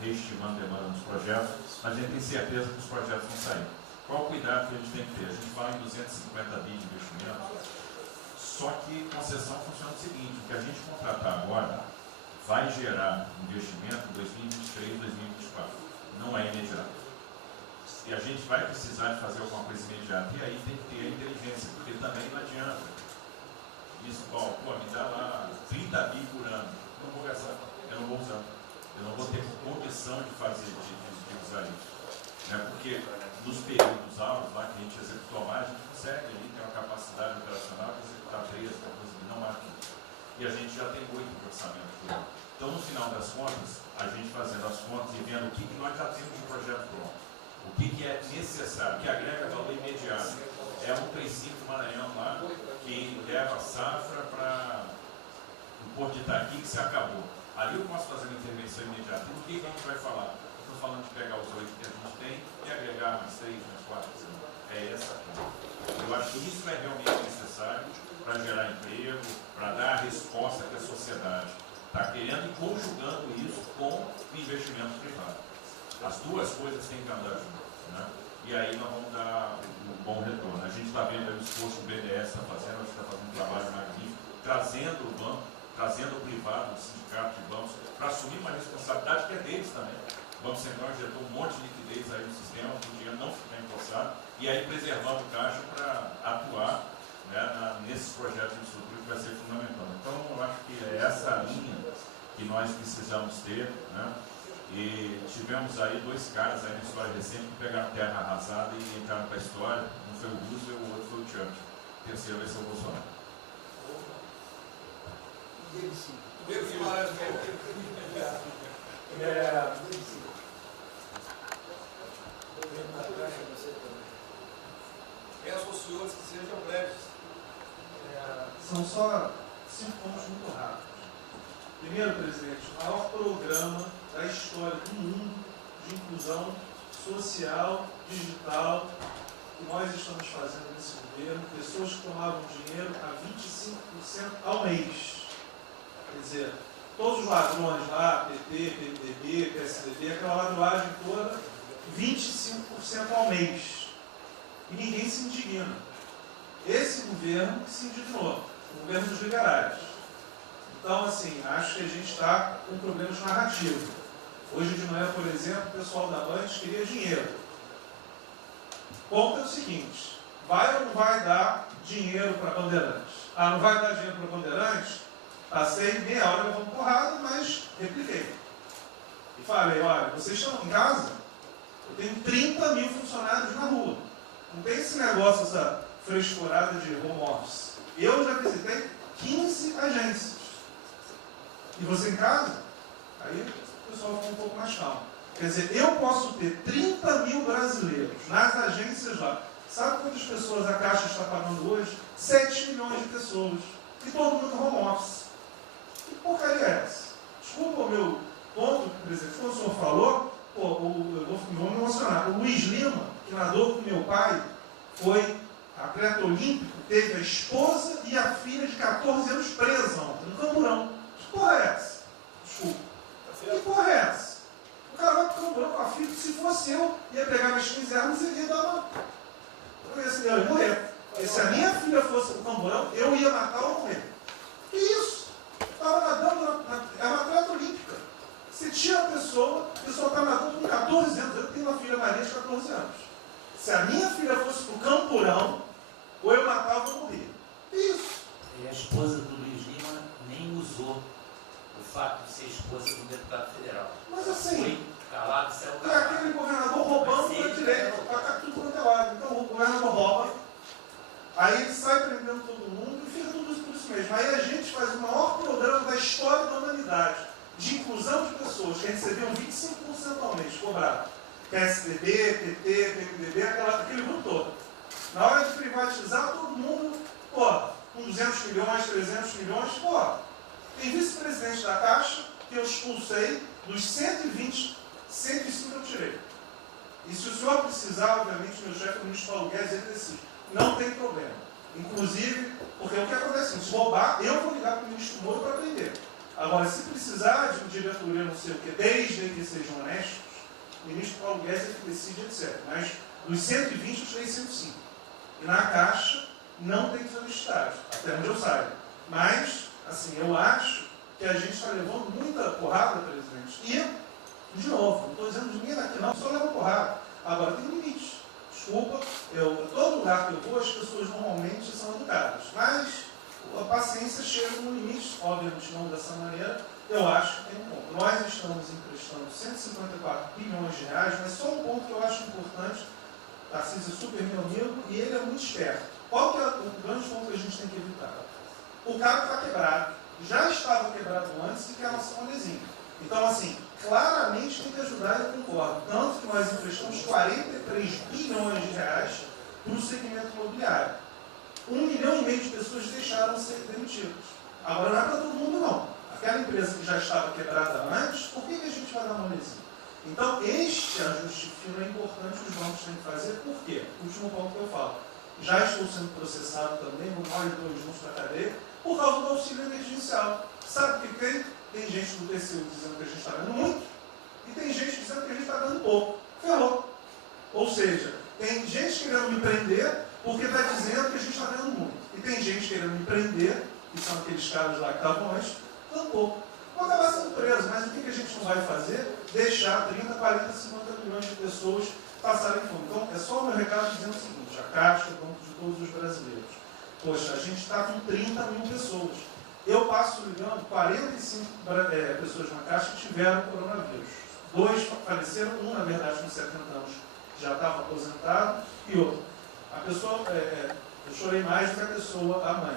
reestimando a demanda nos projetos, mas a gente tem certeza que os projetos vão sair. Qual o cuidado que a gente tem que ter? A gente fala em 250 bi de investimento, só que concessão funciona o seguinte: o que a gente contratar agora vai gerar investimento em 2023, 2024. Não é imediato. E a gente vai precisar de fazer alguma coisa imediata, e aí tem que ter a inteligência, porque também não adianta. Isso, me dá lá 30 bi por ano. Não vou gastar, eu não vou usar. Eu não vou ter condição de usar isso. Porque nos períodos altos lá que a gente executou mais, a gente consegue ali ter uma capacidade operacional de executar 13, 14 bi, não mais. E a gente já tem 8 de orçamento por ano. Então, no final das contas, a gente fazendo as contas e vendo o que nós já temos de projeto pronto, o que é necessário, que agrega valor imediato. É um 35 do Maranhão lá, que leva a safra para o Porto de Itaqui, que se acabou. Ali eu posso fazer uma intervenção imediata. E o que a gente vai falar? Estou falando de pegar os 8 que a gente tem e agregar mais 3, mais 4. É essa aqui. Eu acho que isso é realmente necessário para gerar emprego, para dar a resposta que a sociedade está querendo e conjugando isso com o investimento privado. As duas coisas têm que andar juntas. E aí nós vamos dar um bom retorno. A gente está vendo o esforço que o BNDES está fazendo, a gente está fazendo um trabalho magnífico, trazendo o banco, trazendo o privado, o sindicato de bancos, para assumir uma responsabilidade que é deles também. O Banco Central injetou um monte de liquidez aí no sistema, para o dinheiro não ficar empossado, e aí preservando o caixa para atuar nesses projetos de infraestrutura que vai ser fundamental. Então, eu acho que é essa linha que nós precisamos ter, E tivemos aí 2 caras aí na história recente que pegaram terra arrasada e entraram para a história. Um foi o Roosevelt, o outro foi o Churchill. O terceiro vai ser o Bolsonaro. Peço aos senhores que sejam breves. São só 5 pontos muito rápidos. Primeiro, presidente, o maior programa da história do mundo de inclusão social, digital, que nós estamos fazendo nesse governo, pessoas que tomavam dinheiro a 25% ao mês. Quer dizer, todos os ladrões lá, PT, PMDB, PSDB, aquela ladroagem toda, 25% ao mês. E ninguém se indigna. Esse governo que se indignou, o governo dos liberais. Então, assim, acho que a gente está com problemas narrativos. Hoje de manhã, por exemplo, o pessoal da Band queria dinheiro. O ponto é o seguinte: vai ou não vai dar dinheiro para Bandeirantes? Não vai dar dinheiro para Bandeirantes? Passei meia hora levando porrada, mas repliquei. E falei, olha, vocês estão em casa? Eu tenho 30 mil funcionários na rua. Não tem esse negócio, essa frescurada de home office. Eu já visitei 15 agências. E você em casa? Aí o pessoal ficou um pouco mais calmo. Quer dizer, eu posso ter 30 mil brasileiros nas agências lá. Sabe quantas pessoas a Caixa está pagando hoje? 7 milhões de pessoas. E todo mundo home office. Que porcaria é essa? Desculpa o meu ponto, presidente. Quando o senhor falou, eu vou me emocionar. O Luiz Lima, que nadou com meu pai, foi atleta olímpico, teve a esposa e a filha de 14 anos presa ontem, no Camburão. Que porra é essa? Desculpa. Que porra é essa? O cara vai pro Camburão com a filha, se fosse eu, ia pegar minhas 15 armas e ia dar uma... Eu ia morrer. E se a minha filha fosse pro Camburão, eu ia matar ou morrer. Que isso? Estava nadando, é uma atleta olímpica. Se tira a pessoa está nadando com 14 anos. Eu tenho uma filha Maria de 14 anos. Se a minha filha fosse pro Camburão, ou eu matava ou morria. Que isso? E a esposa do Luiz Lima nem usou o fato de ser esposa do deputado federal. Mas assim, foi calado, céu e aquele governador roubando para direito, está tudo quanto é lado. Então o governador rouba, aí ele sai prendendo todo mundo e fica tudo isso por isso mesmo. Aí a gente faz o maior programa da história da humanidade de inclusão de pessoas que recebiam 25% ao mês cobrado. PSDB, PT, PMDB, aquele grupo todo. Na hora de privatizar, todo mundo, com 200 milhões, 300 milhões, tem vice-presidente da Caixa que eu expulsei, dos 120, 105 eu tirei. E se o senhor precisar, obviamente, meu chefe, o ministro Paulo Guedes, ele decide. Não tem problema. Inclusive, porque o que acontece? Se roubar, eu vou ligar para o ministro Moro para prender. Agora, se precisar de um diretoria, não sei o quê, desde que sejam honestos, o ministro Paulo Guedes é que decide, etc. Mas dos 120, eu tirei 105. E na Caixa, não tem solicitado, até onde eu saiba. Mas, assim, eu acho que a gente está levando muita porrada, presidente. E, de novo, não estou dizendo de ninguém daqui, não, só leva porrada. Agora, tem limite. Desculpa, todo lugar que eu vou, as pessoas normalmente são educadas. Mas a paciência chega no limite, obviamente não dessa maneira. Eu acho que tem um ponto. Nós estamos emprestando 154 bilhões de reais, mas só um ponto que eu acho importante. Tarcísio é super meu amigo e ele é muito esperto. Qual que é o grande ponto que a gente tem que evitar? O carro está quebrado. Já estava quebrado antes e quer lançar um lesinho. Então, assim, claramente tem que ajudar e eu concordo. Tanto que nós emprestamos 43 bilhões de reais para o segmento imobiliário. 1,5 milhão de pessoas deixaram de ser demitidas. Agora não é para todo mundo, não. Aquela empresa que já estava quebrada antes, por que a gente vai dar uma lesinha? Então, este ajuste fino é importante que os bancos têm que fazer. Por quê? Último ponto que eu falo. Já estou sendo processado também, nós dois juntos na cadeia, por causa do auxílio emergencial. Sabe o que tem? Tem gente do TCU dizendo que a gente está ganhando muito e tem gente dizendo que a gente está ganhando pouco. Ferrou. Ou seja, tem gente querendo me prender porque está dizendo que a gente está ganhando muito. E tem gente querendo me prender, que são aqueles caras lá que estavam antes, ganhando pouco. Vou acabar sendo preso, mas o que a gente não vai fazer? Deixar 30, 40, 50 milhões de pessoas passarem fome. Então, é só o meu recado dizendo o seguinte: a Caixa é o banco de todos os brasileiros. Poxa, a gente está com 30 mil pessoas. Eu passo ligando 45 pessoas na Caixa que tiveram coronavírus. 2 faleceram, um, na verdade, com 70 anos já estava aposentado, e outro. A pessoa, eu chorei mais do que a pessoa, a mãe.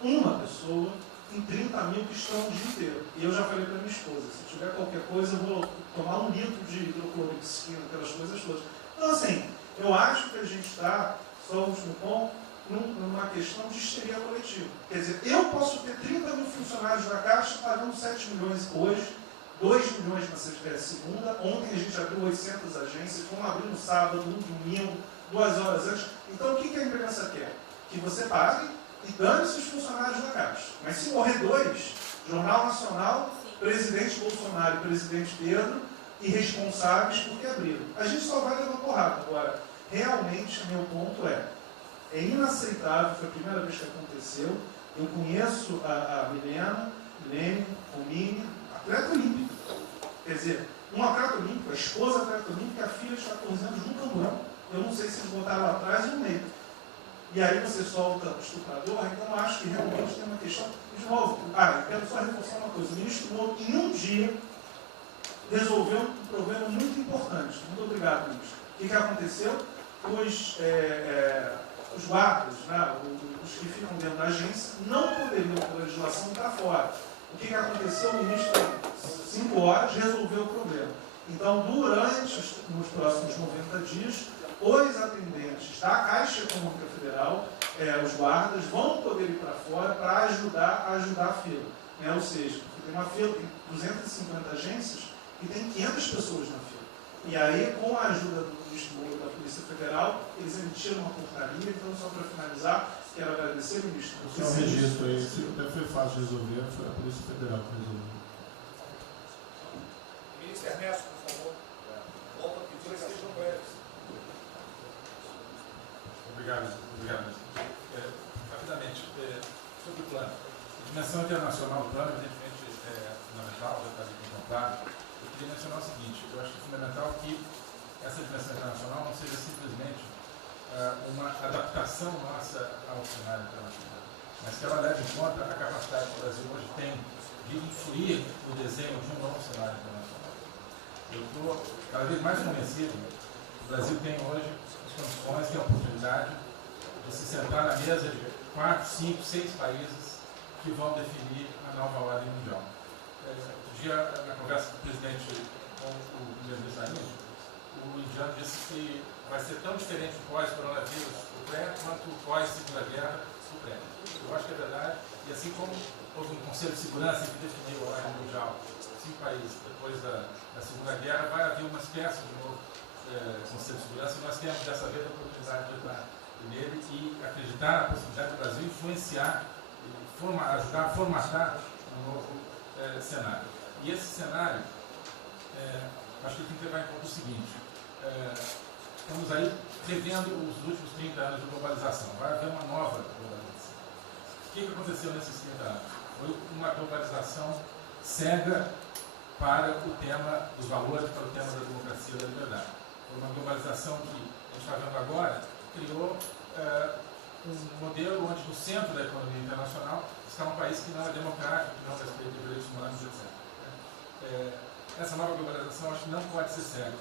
Uma pessoa em 30 mil que estão o dia inteiro. E eu já falei para minha esposa, se tiver qualquer coisa, eu vou tomar 1 litro de hidrocloroquina, aquelas coisas todas. Então, assim, eu acho que a gente está, só o último ponto, numa questão de histeria coletiva. Quer dizer, eu posso ter 30 mil funcionários na Caixa pagando 7 milhões hoje, 2 milhões na segunda, ontem a gente abriu 800 agências, vamos abrir no sábado, no domingo, 2 horas antes. Então, o que a imprensa quer? Que você pague e dane-se os funcionários da Caixa. Mas se morrer 2, Jornal Nacional, presidente Bolsonaro e presidente Pedro, irresponsáveis porque abriram. A gente só vai levar porrada. Agora, realmente, meu ponto é inaceitável, foi a primeira vez que aconteceu. Eu conheço a Milena, Romine, atleta olímpica. Quer dizer, um atleta olímpico, a esposa atleta olímpica, a filha de 14 anos no Camburão. Eu não sei se eles botaram lá atrás ou no meio. E aí você solta o estuprador, então acho que realmente tem uma questão. De novo, eu quero só reforçar uma coisa. O ministro Moro, em um dia, resolveu um problema muito importante. Muito obrigado, ministro. O que aconteceu? Os guardas, né, os que ficam dentro da agência, não poderiam, por legislação, estar fora. O que aconteceu? O ministro, 5 horas, resolveu o problema. Então, nos próximos 90 dias, os atendentes da Caixa Econômica Federal, os guardas, vão poder ir para fora para ajudar a fila. Né? Ou seja, tem uma fila, tem 250 agências e tem 500 pessoas na fila. E aí, com a ajuda do ministro da Polícia Federal, eles emitiram uma portaria. Então, só para finalizar, quero agradecer, ministro. O seu registro aí, até foi fácil de resolver, foi a Polícia Federal que resolveu. Ministro Ernesto, por favor. Volta a pedir que sejam breves. Obrigado. Rapidamente, sobre o plano. A dimensão internacional do plano, evidentemente, é fundamental, já está ali contemplado. Eu queria mencionar o seguinte: eu acho que é fundamental que essa dimensão internacional não seja simplesmente uma adaptação nossa ao cenário internacional, mas que ela leve em conta a capacidade que o Brasil hoje tem de influir no desenho de um novo cenário internacional. Eu estou cada vez mais convencido que o Brasil tem hoje as condições e a oportunidade de se sentar na mesa de 4, 5, 6 países que vão definir a nova ordem mundial. Um dia, na conversa do presidente com o primeiro-ministro Danilo, o indiano disse que vai ser tão diferente o pós-coronavírus, o pré, quanto o pós-segunda guerra, o pré. Eu acho que é verdade, e assim como houve um Conselho de Segurança que definiu a ordem mundial, 5 países depois da Segunda Guerra, vai haver uma espécie de novo Conselho de Segurança, e nós temos dessa vez a oportunidade de estar nele e acreditar na possibilidade do Brasil influenciar, ajudar a formatar um novo cenário. E esse cenário, acho que tem que levar em conta o seguinte: estamos aí revendo os últimos 30 anos de globalização. Vai haver uma nova globalização. O que aconteceu nesses 30 anos? Foi uma globalização cega para o tema dos valores, para o tema da democracia e da liberdade. Foi uma globalização que a gente está vendo agora, criou um modelo onde no centro da economia internacional está um país que não é democrático, que não respeita os direitos humanos, etc. Essa nova globalização acho que não pode ser cega.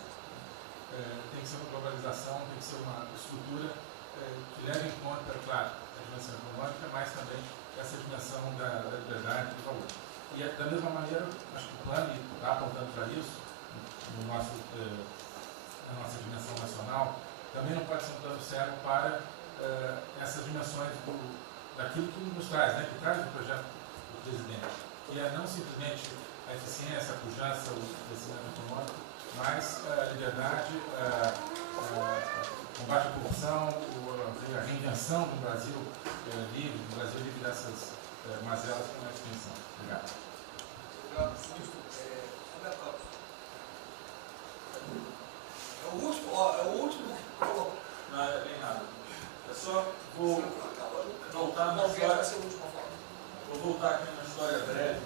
Tem que ser uma globalização, tem que ser uma estrutura que leve em conta, claro, a dimensão econômica, mas também essa dimensão da liberdade e do valor. E da mesma maneira, acho que o plano está apontando para isso, na nossa dimensão nacional, também não pode ser um plano cego para essas dimensões daquilo que nos traz, né, que traz o projeto do presidente, que é não simplesmente a eficiência, a pujança, o crescimento econômico, mas a liberdade, o combate à corrupção, a reinvenção do Brasil livre, do Brasil livre dessas mazelas que nós pensamos. Obrigado. Obrigado, ministro. É o último. Não, é bem rápido. Eu só vou voltar numa história. Vou voltar aqui numa história breve.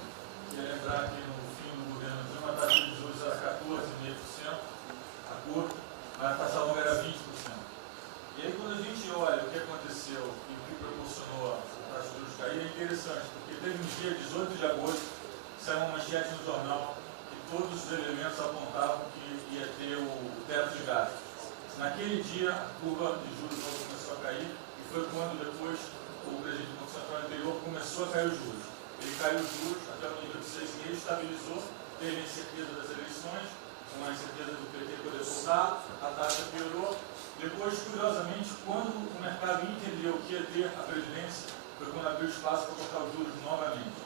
Queria lembrar que no fim do governo Dilma a taxa de juros era 14,5%, a curva, mas a taxa longa era 20%. E aí quando a gente olha o que aconteceu e o que proporcionou a taxa de juros cair, é interessante, porque teve um dia, 18 de agosto, saiu uma manchete no jornal que todos os elementos apontavam que ia ter o teto de gastos. Naquele dia, a curva de juros começou a cair e foi quando depois o presidente do Banco Central anterior começou a cair os juros. Ele caiu os juros até o nível de 6,5, estabilizou, teve a incerteza das eleições, com a incerteza do PT poder voltar, a taxa piorou. Depois, curiosamente, quando o mercado entendeu que ia ter a Previdência, foi quando abriu espaço para colocar os juros novamente.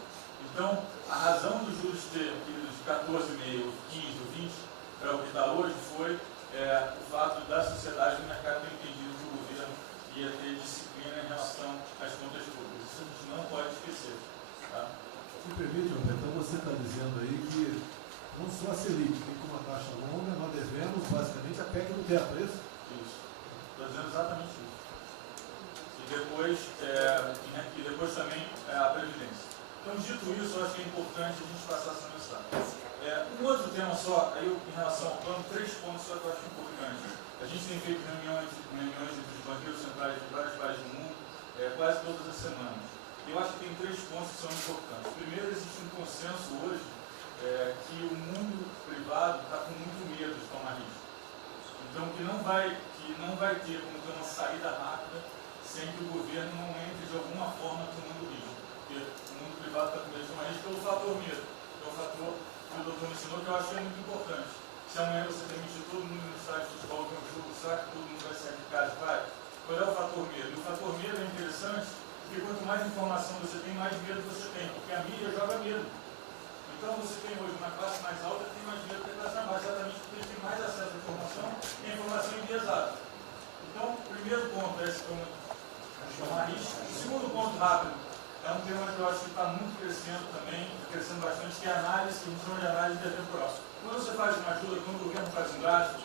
Então, a razão dos juros ter ido de 14,5, 15, 20 para o que está hoje foi o fato da sociedade e do mercado ter entendido que o governo ia ter disciplina em relação às contas públicas. Isso a gente não pode esquecer. Tá? Me permite, então você está dizendo aí que não só a Selic tem como uma taxa longa, nós devemos basicamente a PEC do teto, é isso? Isso. Estou dizendo exatamente isso. E depois também a Previdência. Então, dito isso, eu acho que é importante a gente passar essa mensagem. Um outro tema só, aí em relação ao plano, 3 pontos só que eu acho importantes. A gente tem feito reuniões entre os banqueiros centrais de vários países do mundo, quase todas as semanas. Eu acho que tem 3 pontos que são importantes. Primeiro, existe um consenso hoje que o mundo privado está com muito medo de tomar risco. Então, que não vai ter como ter uma saída rápida sem que o governo não entre de alguma forma tomando risco. Porque o mundo privado está com medo de tomar risco pelo fator medo. Que é o fator que o doutor mencionou, que eu acho que é muito importante. Se amanhã você permitir todo mundo no estádio de futebol que é um jogo, será que todo mundo vai sair de casa e vai? Qual é o fator medo? E o fator medo é interessante porque quanto mais informação você tem, mais medo você tem. Porque a mídia joga medo. Então você tem hoje uma classe mais alta tem mais medo que a classe mais baixa, exatamente porque ele tem mais acesso à informação e a informação enviesada. Então, o primeiro ponto é esse tomar risco. O segundo ponto rápido é um tema que eu acho que está muito crescendo também, crescendo bastante, que é a análise, que a gente chama de análise intertemporal. Quando você faz uma ajuda, quando o governo faz um gasto,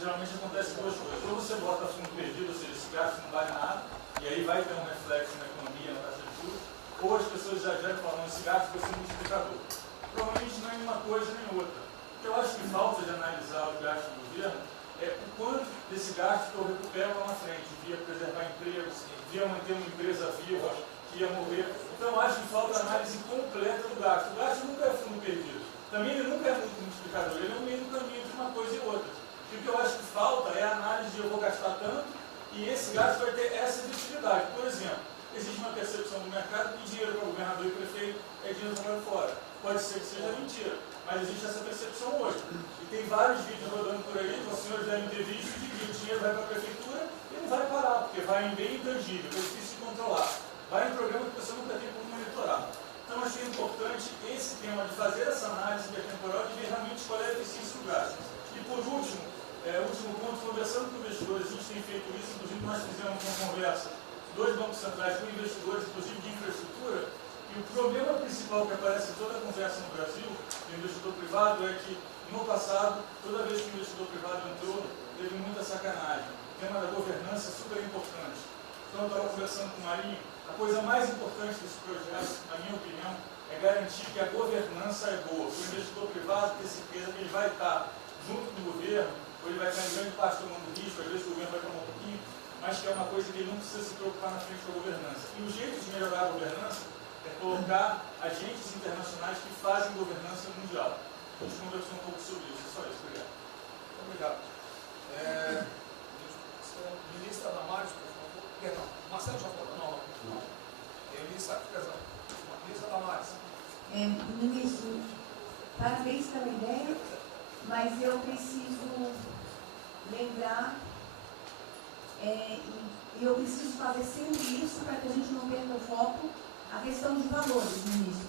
geralmente acontece duas coisas. Ou você bota fundo perdido, ou seja, esse gasto não vale nada, e aí vai ter um reflexo na economia, na taxa de juros, ou as pessoas exageram falando esse gasto vai ser multiplicador. Provavelmente não é uma coisa nem outra. O que eu acho que falta de analisar o gasto do governo é o quanto desse gasto que eu recupero lá na frente, via preservar empregos, via manter uma empresa viva, que ia morrer. Então eu acho que falta a análise completa do gasto. O gasto nunca é fundo perdido. Também ele nunca é muito multiplicador, ele é um meio do caminho de uma coisa e outra. E o que eu acho que falta é a análise de eu vou gastar tanto e esse gasto vai ter essa efetividade. Por exemplo, existe uma percepção do mercado que dinheiro para governador e prefeito é dinheiro jogado fora. Pode ser que seja mentira, mas existe essa percepção hoje. E tem vários vídeos rodando por aí, os senhores devem ter visto, de que o dinheiro vai para a prefeitura e não vai parar, porque vai em bem intangível, que é difícil de controlar. Vai em programa que a pessoa nunca tem como monitorar. Então, acho que é importante esse tema de fazer essa análise intertemporal e ver realmente qual é a eficiência do gasto. E por último, último ponto, conversando com investidores, a gente tem feito isso, inclusive nós fizemos uma conversa, 2 bancos centrais com investidores, inclusive de infraestrutura, e o problema principal que aparece em toda a conversa no Brasil, do investidor privado, é que no passado, toda vez que o investidor privado entrou, teve muita sacanagem. O tema da governança é super importante. Então, eu estava conversando com o Marinho, a coisa mais importante desse projeto, na minha opinião, é garantir que a governança é boa. O investidor privado ter certeza que ele vai estar junto do governo, ou ele vai estar em grande parte tomando risco, às vezes o governo vai tomar um pouquinho, mas que é uma coisa que ele não precisa se preocupar na frente da governança. E o jeito de melhorar a governança é colocar agentes internacionais que fazem governança mundial. A gente conversou um pouco sobre isso. É só isso. Obrigado. Obrigado. Ministra Damares, por favor. Perdão, Marcelo já falou. Não. Ministra Damares. Ministro, parabéns pela ideia, mas eu preciso lembrar, eu preciso fazer sempre isso para que a gente não perca o foco, a questão de valores, ministro.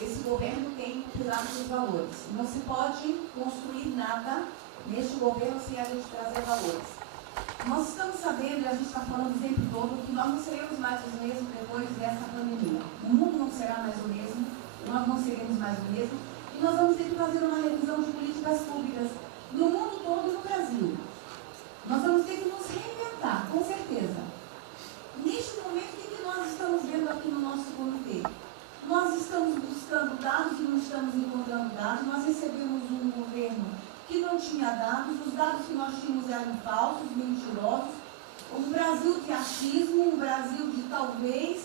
Esse governo tem o pilar dos valores. Não se pode construir nada neste governo sem a gente trazer valores. Nós estamos sabendo, e a gente está falando o tempo todo, que nós não seremos mais os mesmos depois dessa pandemia. O mundo não será mais o mesmo, nós não seremos mais o mesmo, e nós vamos ter que fazer uma revisão de políticas públicas no mundo todo e no Brasil. Nós vamos ter que nos reinventar, com certeza. Neste momento, o que nós estamos vendo aqui no nosso comitê? Nós estamos buscando dados e não estamos encontrando dados. Nós recebemos um governo que não tinha dados, os dados que nós tínhamos eram falsos, mentirosos, um Brasil de achismo, um Brasil de talvez,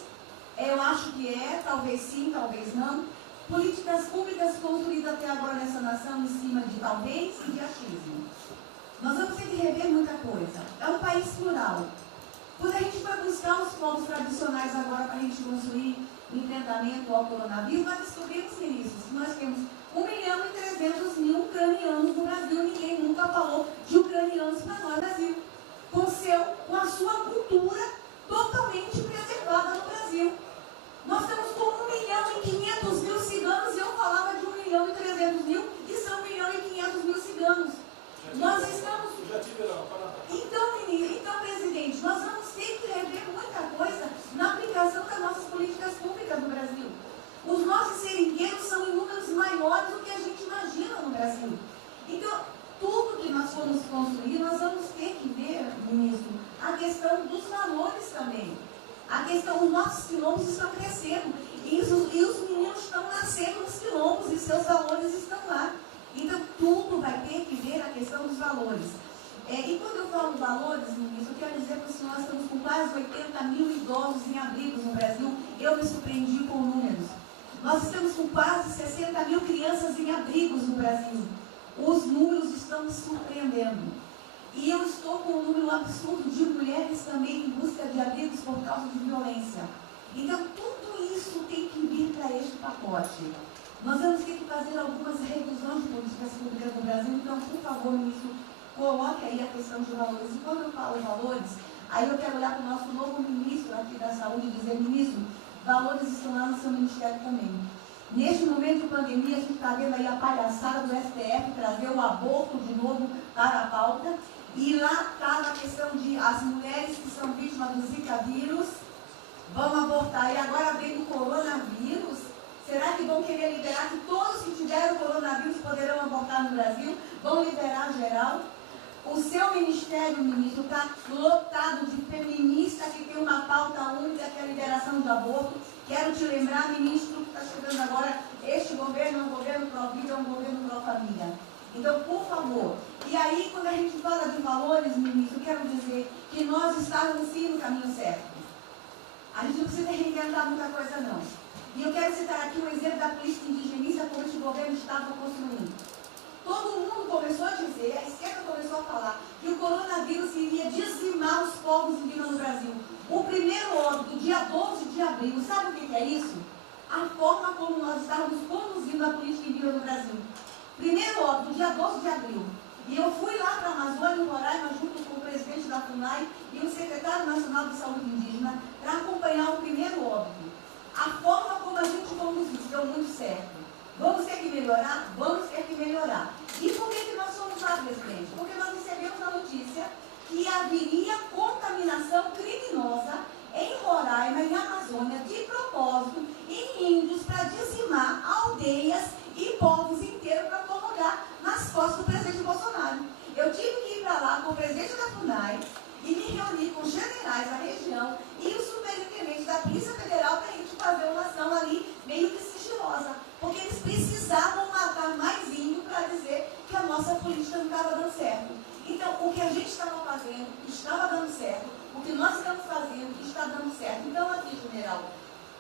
eu acho que talvez sim, talvez não, políticas públicas construídas até agora nessa nação em cima de talvez e de achismo. Nós vamos ter que rever muita coisa. É um país plural. Quando a gente foi buscar os povos tradicionais agora para a gente construir enfrentamento ao coronavírus, nós descobrimos, ministros, que nós temos 1.300.000 ucranianos no Brasil. Ninguém nunca falou de ucranianos para nós no Brasil. Com a sua cultura totalmente preservada no Brasil. Nós estamos com 1.500.000 ciganos e eu falava de 1.300.000 e são 1.500.000 ciganos. Nós estamos... Então, presidente, nós vamos ter que rever muita coisa na aplicação das nossas políticas públicas no Brasil. Os nossos seringueiros são em números maiores do que a gente imagina no Brasil. Então, tudo que nós formos construir, nós vamos ter que ver, ministro, a questão dos valores também. A questão, os nossos quilombos estão crescendo e os meninos estão nascendo nos quilombos e seus valores estão lá. Então, tudo vai ter que ver a questão dos valores. E quando eu falo valores, ministro, eu quero dizer para o senhor, nós estamos com quase 80.000 idosos em abrigos no Brasil. Eu me surpreendi com números. Nós estamos com quase 60 mil crianças em abrigos no Brasil. Os números estão me surpreendendo. E eu estou com um número absurdo de mulheres também em busca de abrigos por causa de violência. Então, tudo isso tem que vir para este pacote. Nós vamos ter que fazer algumas revisões de políticas públicas no Brasil. Então, por favor, ministro, coloque aí a questão de valores. E quando eu falo valores, aí eu quero olhar para o nosso novo ministro aqui da Saúde e dizer, ministro, valores estão lá no seu ministério também. Neste momento de pandemia, a gente está vendo aí a palhaçada do STF trazer o aborto de novo para a pauta. E lá está a questão de as mulheres que são vítimas do Zika vírus vão abortar. E agora vem o coronavírus. Será que vão querer liberar que todos que tiveram coronavírus poderão abortar no Brasil? Vão liberar geral? O seu ministério, ministro, está lotado de feminista que tem uma pauta única, que é a liberação do aborto. Quero te lembrar, ministro, que está chegando agora, este governo é um governo pró-vida, é um governo pró-família. Então, por favor. E aí, quando a gente fala de valores, ministro, quero dizer que nós estávamos sim no caminho certo. A gente não precisa reinventar muita coisa, não. E eu quero citar aqui um exemplo da política indigenista como este governo estava construindo. Todo mundo começou a dizer, a esquerda começou a falar, que o coronavírus iria dizimar os povos indígenas no Brasil. O primeiro óbito, dia 12 de abril, sabe o que é isso? A forma como nós estávamos conduzindo a política indígena no Brasil. Primeiro óbito, dia 12 de abril. E eu fui lá para a Amazônia, no Roraima, junto com o presidente da FUNAI e o secretário nacional de saúde indígena, para acompanhar o primeiro óbito. A forma como a gente conduziu deu muito certo. Vamos ter que melhorar? Vamos ter que melhorar. E por que nós fomos lá, presidente? Porque nós recebemos a notícia que haveria contaminação criminosa em Roraima, em Amazônia, de propósito, em índios, para dizimar aldeias e povos inteiros para colocar nas costas do presidente Bolsonaro. Eu tive que ir para lá com o presidente da FUNAI e me reunir com os generais da região e o superintendente da Polícia Federal para a gente fazer uma ação ali meio que sigilosa. Porque eles precisavam matar mais índio para dizer que a nossa política não estava dando certo. Então, o que a gente estava fazendo estava dando certo. O que nós estamos fazendo está dando certo. Então, aqui, general,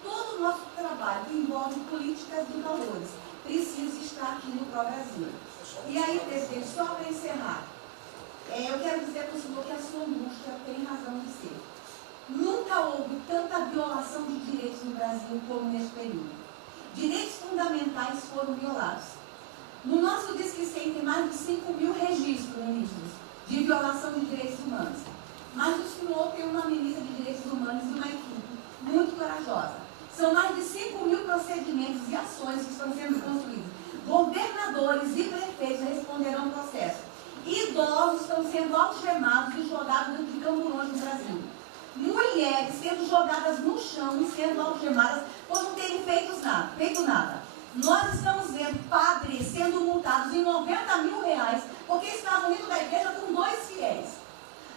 todo o nosso trabalho que envolve políticas de valores precisa estar aqui no Pró-Brasil. E aí, presidente, só para encerrar, eu quero dizer para o senhor que a sua angústia tem razão de ser. Nunca houve tanta violação de direitos no Brasil como neste período. Direitos fundamentais foram violados. No nosso Disque 100 tem mais de 5 mil registros, ministros, de violação de direitos humanos. Mas o senhor tem uma ministra de direitos humanos e uma equipe muito corajosa. São mais de 5 mil procedimentos e ações que estão sendo construídos. Governadores e prefeitos responderão processo. Idosos estão sendo algemados e jogados dentro de camburões no Brasil. Mulheres sendo jogadas no chão e sendo algemadas por não terem feito nada. Nós estamos vendo padres sendo multados em R$90 mil porque estavam indo da igreja com 2 fiéis.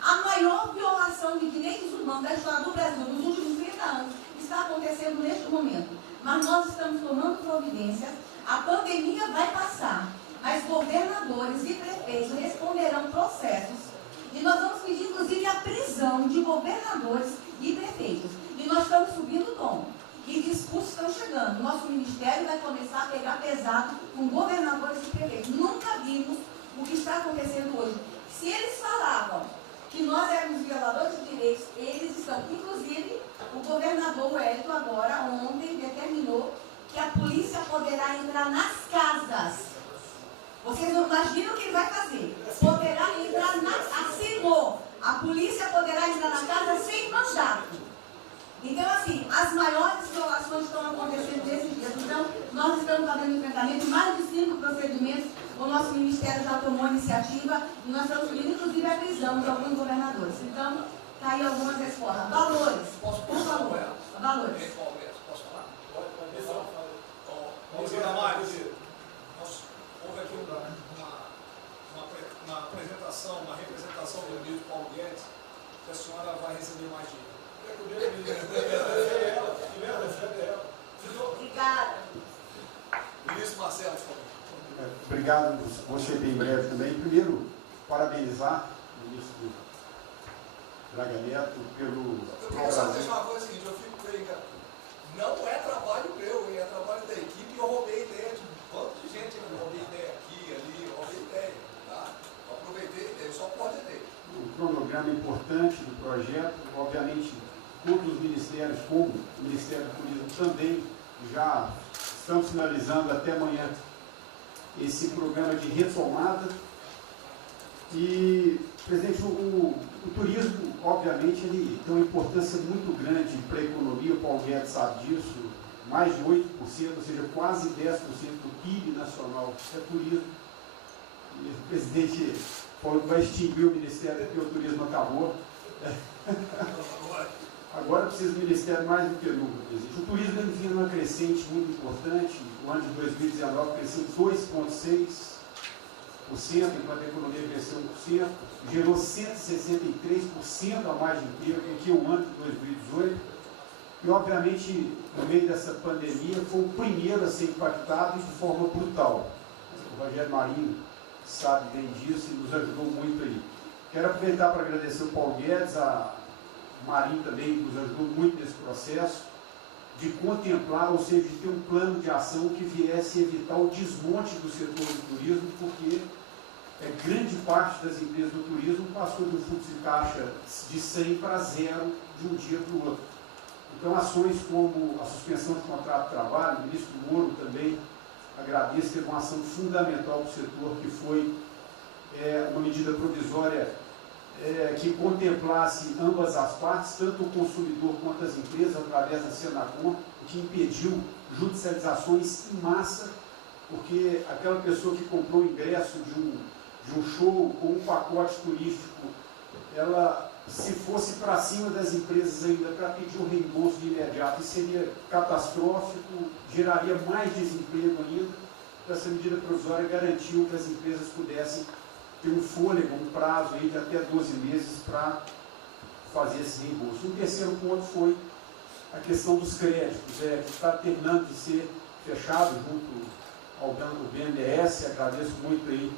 A maior violação de direitos humanos da história do Brasil nos últimos 30 anos está acontecendo neste momento. Mas nós estamos tomando providências, a pandemia vai passar, mas governadores e prefeitos responderão processos. E nós vamos pedir, inclusive, a prisão de governadores e prefeitos. E nós estamos subindo o tom. E discursos estão chegando. Nosso ministério vai começar a pegar pesado com governadores e prefeitos. Nunca vimos o que está acontecendo hoje. Se eles falavam que nós éramos violadores de direitos, eles estão. Inclusive, o governador Wellington agora, ontem, determinou que a polícia poderá entrar nas casas. Vocês não imaginam o que ele vai fazer. Poderá entrar assinou. A polícia poderá entrar na casa sem mandato. Então, assim, as maiores violações estão acontecendo nesses dias. Então, nós estamos fazendo enfrentamento, mais de 5 procedimentos. O nosso ministério já tomou iniciativa e nós estamos pedindo, inclusive, a prisão de alguns governadores. Então, está aí algumas respostas. Valores. Por favor. Valores. Posso falar? Vamos ver mais. Houve aqui uma apresentação, uma representação do ministro Paulo Guedes, que a senhora vai receber mais dinheiro. Obrigada. Ministro Marcelo, por favor. Obrigado, vou ser bem breve também. Primeiro, parabenizar o ministro Braga Neto pelo... Eu queria só deixar uma coisa seguinte, eu fico bem, cara. Não é trabalho meu, é trabalho da equipe. programa importante do projeto. Obviamente, todos os ministérios, como o Ministério do Turismo, também já estão finalizando até amanhã esse programa de retomada. E, presidente, o turismo, obviamente, ele tem uma importância muito grande para a economia, o Paulo Guedes sabe disso, mais de 8%, ou seja, quase 10% do PIB nacional é turismo. E o presidente falou que vai extinguir o Ministério porque o turismo acabou. Agora precisa do Ministério mais do que nunca, presidente. O turismo ele vinha numa crescente muito importante. O ano de 2019 cresceu 2,6%, enquanto a economia cresceu 1%, gerou 163% a mais de emprego do que o ano de 2018. E, obviamente, no meio dessa pandemia, foi o primeiro a ser impactado de forma brutal. O Rogério Marinho sabe bem disso e nos ajudou muito aí. Quero aproveitar para agradecer o Paulo Guedes, a Marinho também nos ajudou muito nesse processo, de contemplar, ou seja, de ter um plano de ação que viesse evitar o desmonte do setor do turismo, porque grande parte das empresas do turismo passou de um fluxo de caixa de 100 para 0 de um dia para o outro. Então, ações como a suspensão de contrato de trabalho, o ministro Moro também agradeço, teve uma ação fundamental para o setor, que foi uma medida provisória que contemplasse ambas as partes, tanto o consumidor quanto as empresas, através da Senacom, que impediu judicializações em massa, porque aquela pessoa que comprou o ingresso de um show ou um pacote turístico, ela, se fosse para cima das empresas ainda para pedir o reembolso de imediato, isso seria catastrófico, geraria mais desemprego ainda. Então, essa medida provisória garantiu que as empresas pudessem ter um fôlego, um prazo aí de até 12 meses para fazer esse reembolso. Um terceiro ponto foi a questão dos créditos, que está terminando de ser fechado junto ao BNDES. Agradeço muito aí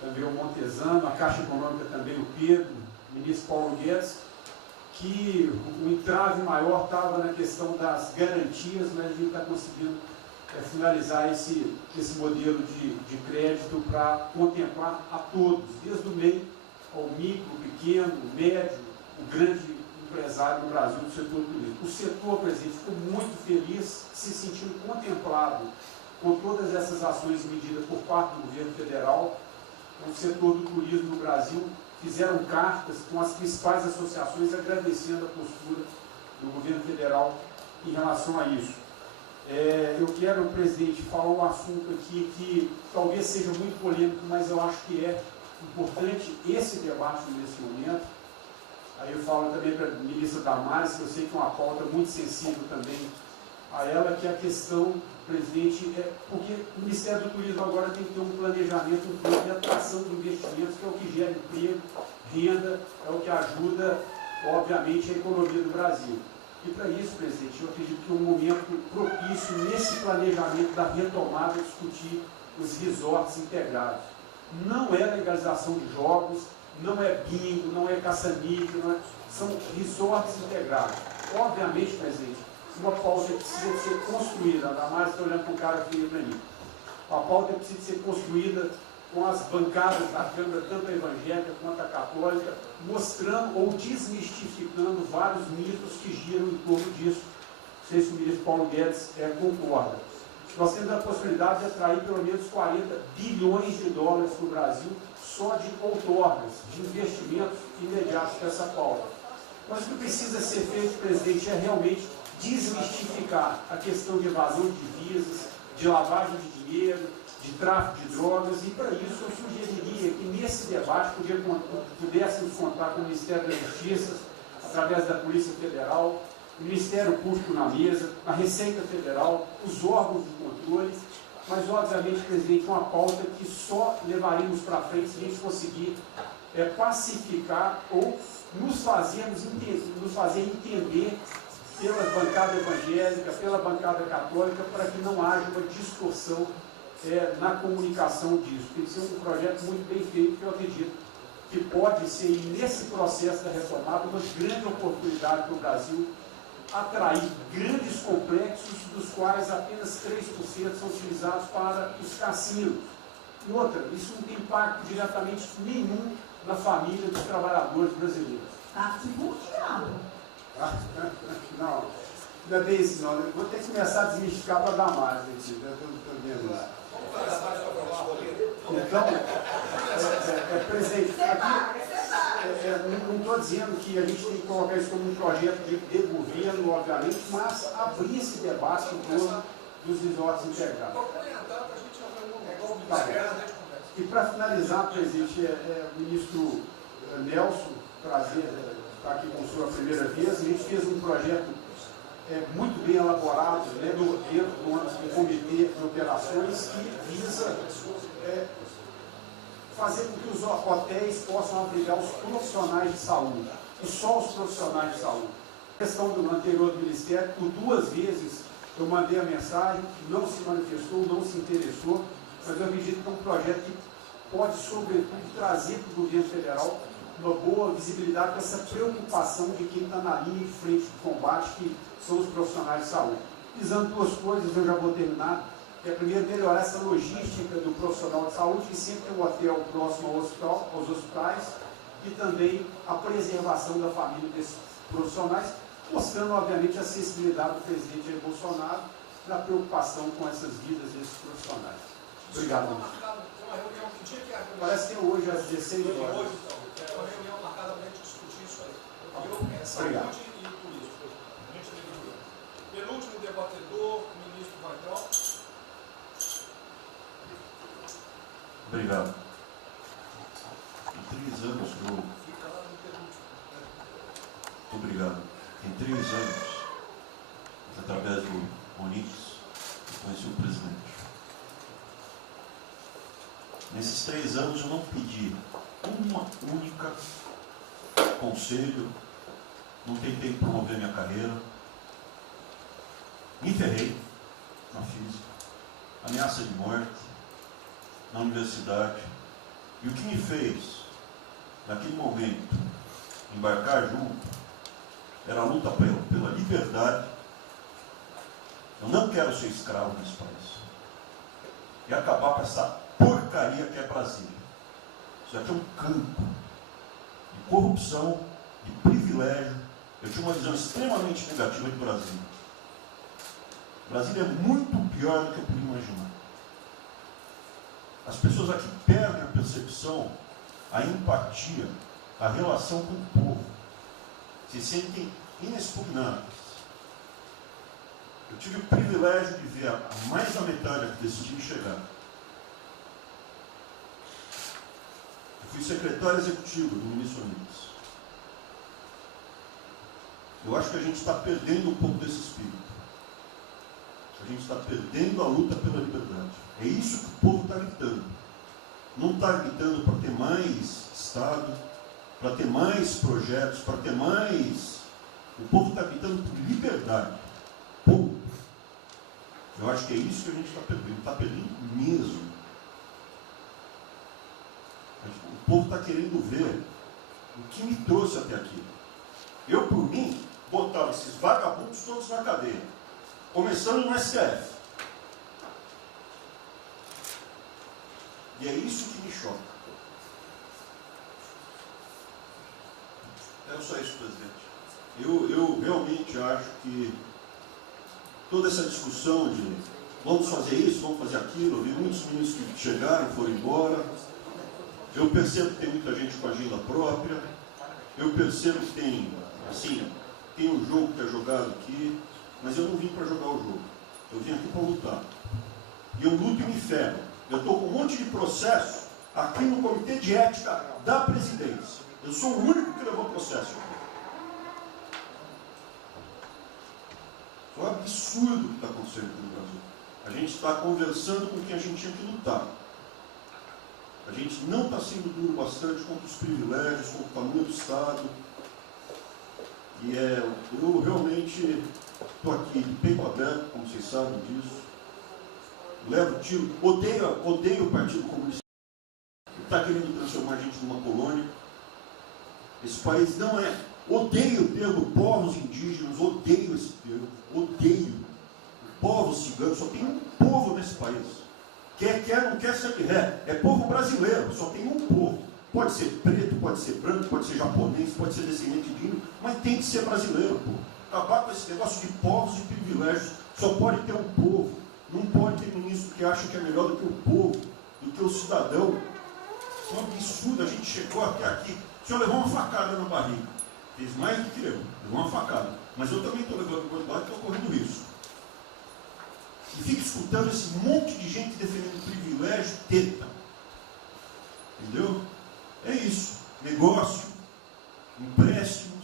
também o Montesano, a Caixa Econômica também, o Pedro, o ministro Paulo Guedes, que o entrave maior estava na questão das garantias, mas a gente está conseguindo finalizar esse modelo de crédito para contemplar a todos, desde o meio ao micro, pequeno, médio, o grande empresário no Brasil do setor turístico. O setor, presidente, ficou muito feliz, se sentindo contemplado com todas essas ações e medidas por parte do governo federal. O setor do turismo no Brasil fizeram cartas com as principais associações agradecendo a postura do governo federal em relação a isso. Eu quero, presidente, falar um assunto aqui que talvez seja muito polêmico, mas eu acho que é importante esse debate nesse momento. Aí eu falo também para a ministra Damares, que eu sei que é uma pauta muito sensível também a ela, que é a questão, presidente, porque o Ministério do Turismo agora tem que ter um planejamento, um plano de atração de investimentos, que é o que gera emprego, renda, é o que ajuda, obviamente, a economia do Brasil. E para isso, presidente, eu acredito que é um momento propício nesse planejamento da retomada discutir os resorts integrados. Não é legalização de jogos, não é bingo, não é caça-níquel, são resorts integrados. Obviamente, presidente, uma pauta precisa ser construída, ainda mais estou olhando para o cara aqui para mim. A pauta precisa ser construída com as bancadas da Câmara, tanto a evangélica quanto a católica, mostrando ou desmistificando vários mitos que giram em torno disso. Não sei se o ministro Paulo Guedes concorda. Nós temos a possibilidade de atrair pelo menos 40 bilhões de dólares para o Brasil só de outorgas, de investimentos imediatos para essa pauta. Mas o que precisa ser feito, presidente, é realmente desmistificar a questão de evasão de divisas, de lavagem de dinheiro, de tráfico de drogas, e para isso eu sugeriria que nesse debate pudéssemos contar com o Ministério da Justiça, através da Polícia Federal, o Ministério Público na mesa, a Receita Federal, os órgãos de controle, mas obviamente, presidente, uma pauta que só levaríamos para frente se a gente conseguir pacificar ou nos fazer entender pela bancada evangélica, pela bancada católica, para que não haja uma distorção na comunicação disso. Tem que ser um projeto muito bem feito, que eu acredito que pode ser, nesse processo da retomada, uma grande oportunidade para o Brasil atrair grandes complexos, dos quais apenas 3% são utilizados para os cassinos. E outra, isso não tem impacto diretamente nenhum na família dos trabalhadores brasileiros. Tá divulgado. Não, não é bem isso não. Eu vou ter que começar a desmistificar para dar mais, gente. Eu estou vendo isso. Então, presidente, aqui, não estou dizendo que a gente tem que colocar isso como um projeto de governo, obviamente, mas abrir esse debate em torno dos resorts integrados. E para finalizar, presidente, o ministro Nelson, prazer estar aqui com a sua primeira vez, a gente fez um projeto muito bem elaborado, né, dentro do comitê de operações, que visa fazer com que os hotéis possam abrigar os profissionais de saúde, e só os profissionais de saúde. A questão do anterior do Ministério, por 2 vezes eu mandei a mensagem, não se manifestou, não se interessou, mas eu acredito que é um projeto que pode, sobretudo, trazer para o governo federal uma boa visibilidade com essa preocupação de quem está na linha de frente de combate, que são os profissionais de saúde. Visando 2 coisas, eu já vou terminar, que é primeiro melhorar essa logística do profissional de saúde, que sempre tem um hotel próximo ao hospital, aos hospitais, e também a preservação da família desses profissionais, mostrando, obviamente, a sensibilidade do presidente Jair Bolsonaro na preocupação com essas vidas desses profissionais. Obrigado. Parece que é hoje às 16 horas. Hoje, então, é uma reunião marcada para a gente discutir isso aí. Obrigado. Saúde e turismo. Penúltimo debatedor, o ministro Weintraub. Obrigado. Em 3 anos eu... Obrigado. Em 3 anos, através do Onix, eu conheci o presidente. Nesses 3 anos eu não pedi uma única conselho, não tentei promover minha carreira, me ferrei na física, ameaça de morte, na universidade, e o que me fez, naquele momento, embarcar junto, era a luta pela liberdade. Eu não quero ser escravo nesse país, e acabar com essa porcaria que é Brasília. Isso aqui é um campo de corrupção, de privilégio. Eu tinha uma visão extremamente negativa de Brasília. Brasília é muito pior do que eu podia imaginar. As pessoas aqui perdem a percepção, a empatia, a relação com o povo. Se sentem inexpugnáveis. Eu tive o privilégio de ver a mais da metade aqui desse time chegar. Eu fui secretário executivo do ministro Onix. Eu acho que a gente está perdendo um pouco desse espírito. A gente está perdendo a luta pela liberdade. É isso que o povo está gritando. Não está gritando para ter mais Estado, para ter mais projetos, para ter mais... O povo está gritando por liberdade. Ponto. Eu acho que é isso que a gente está perdendo. Está perdendo mesmo. O povo está querendo ver o que me trouxe até aqui. Eu, por mim, botava esses vagabundos todos na cadeia. Começando no STF. E é isso que me choca. É só isso, presidente. Eu realmente acho que toda essa discussão de vamos fazer isso, vamos fazer aquilo, eu vi muitos ministros que chegaram, foram embora. Eu percebo que tem muita gente com agenda própria. Eu percebo que tem, assim, tem um jogo que é jogado aqui, mas eu não vim para jogar o jogo. Eu vim aqui para lutar. E eu luto e me ferro. Eu estou com um monte de processo aqui no Comitê de Ética da Presidência. Eu sou o único que levou processo. É um absurdo o que está acontecendo aqui no Brasil. A gente está conversando com quem a gente tinha que lutar. A gente não está sendo duro bastante contra os privilégios, contra o tamanho do Estado. E eu realmente estou aqui de peito aberto, como vocês sabem disso. Levo tiro, odeio o Partido Comunista, que está querendo transformar a gente numa colônia. Esse país não é. Odeio o termo povos indígenas, odeio esse termo, odeio. Povos ciganos, só tem um povo nesse país. Quer, não quer, sempre é povo brasileiro, só tem um povo. Pode ser preto, pode ser branco, pode ser japonês, pode ser descendente de índio, mas tem que ser brasileiro, pô. Acabar com esse negócio de povos e privilégios. Só pode ter um povo. Não pode ter ministro que acha que é melhor do que o povo, do que o cidadão. É um absurdo, a gente chegou até aqui. O senhor levou uma facada na barriga. Fez mais do que eu. Levou uma facada. Mas eu também estou levando o barriga e estou correndo risco. E fica escutando esse monte de gente defendendo privilégio, teta. Entendeu? É isso. Negócio, empréstimos.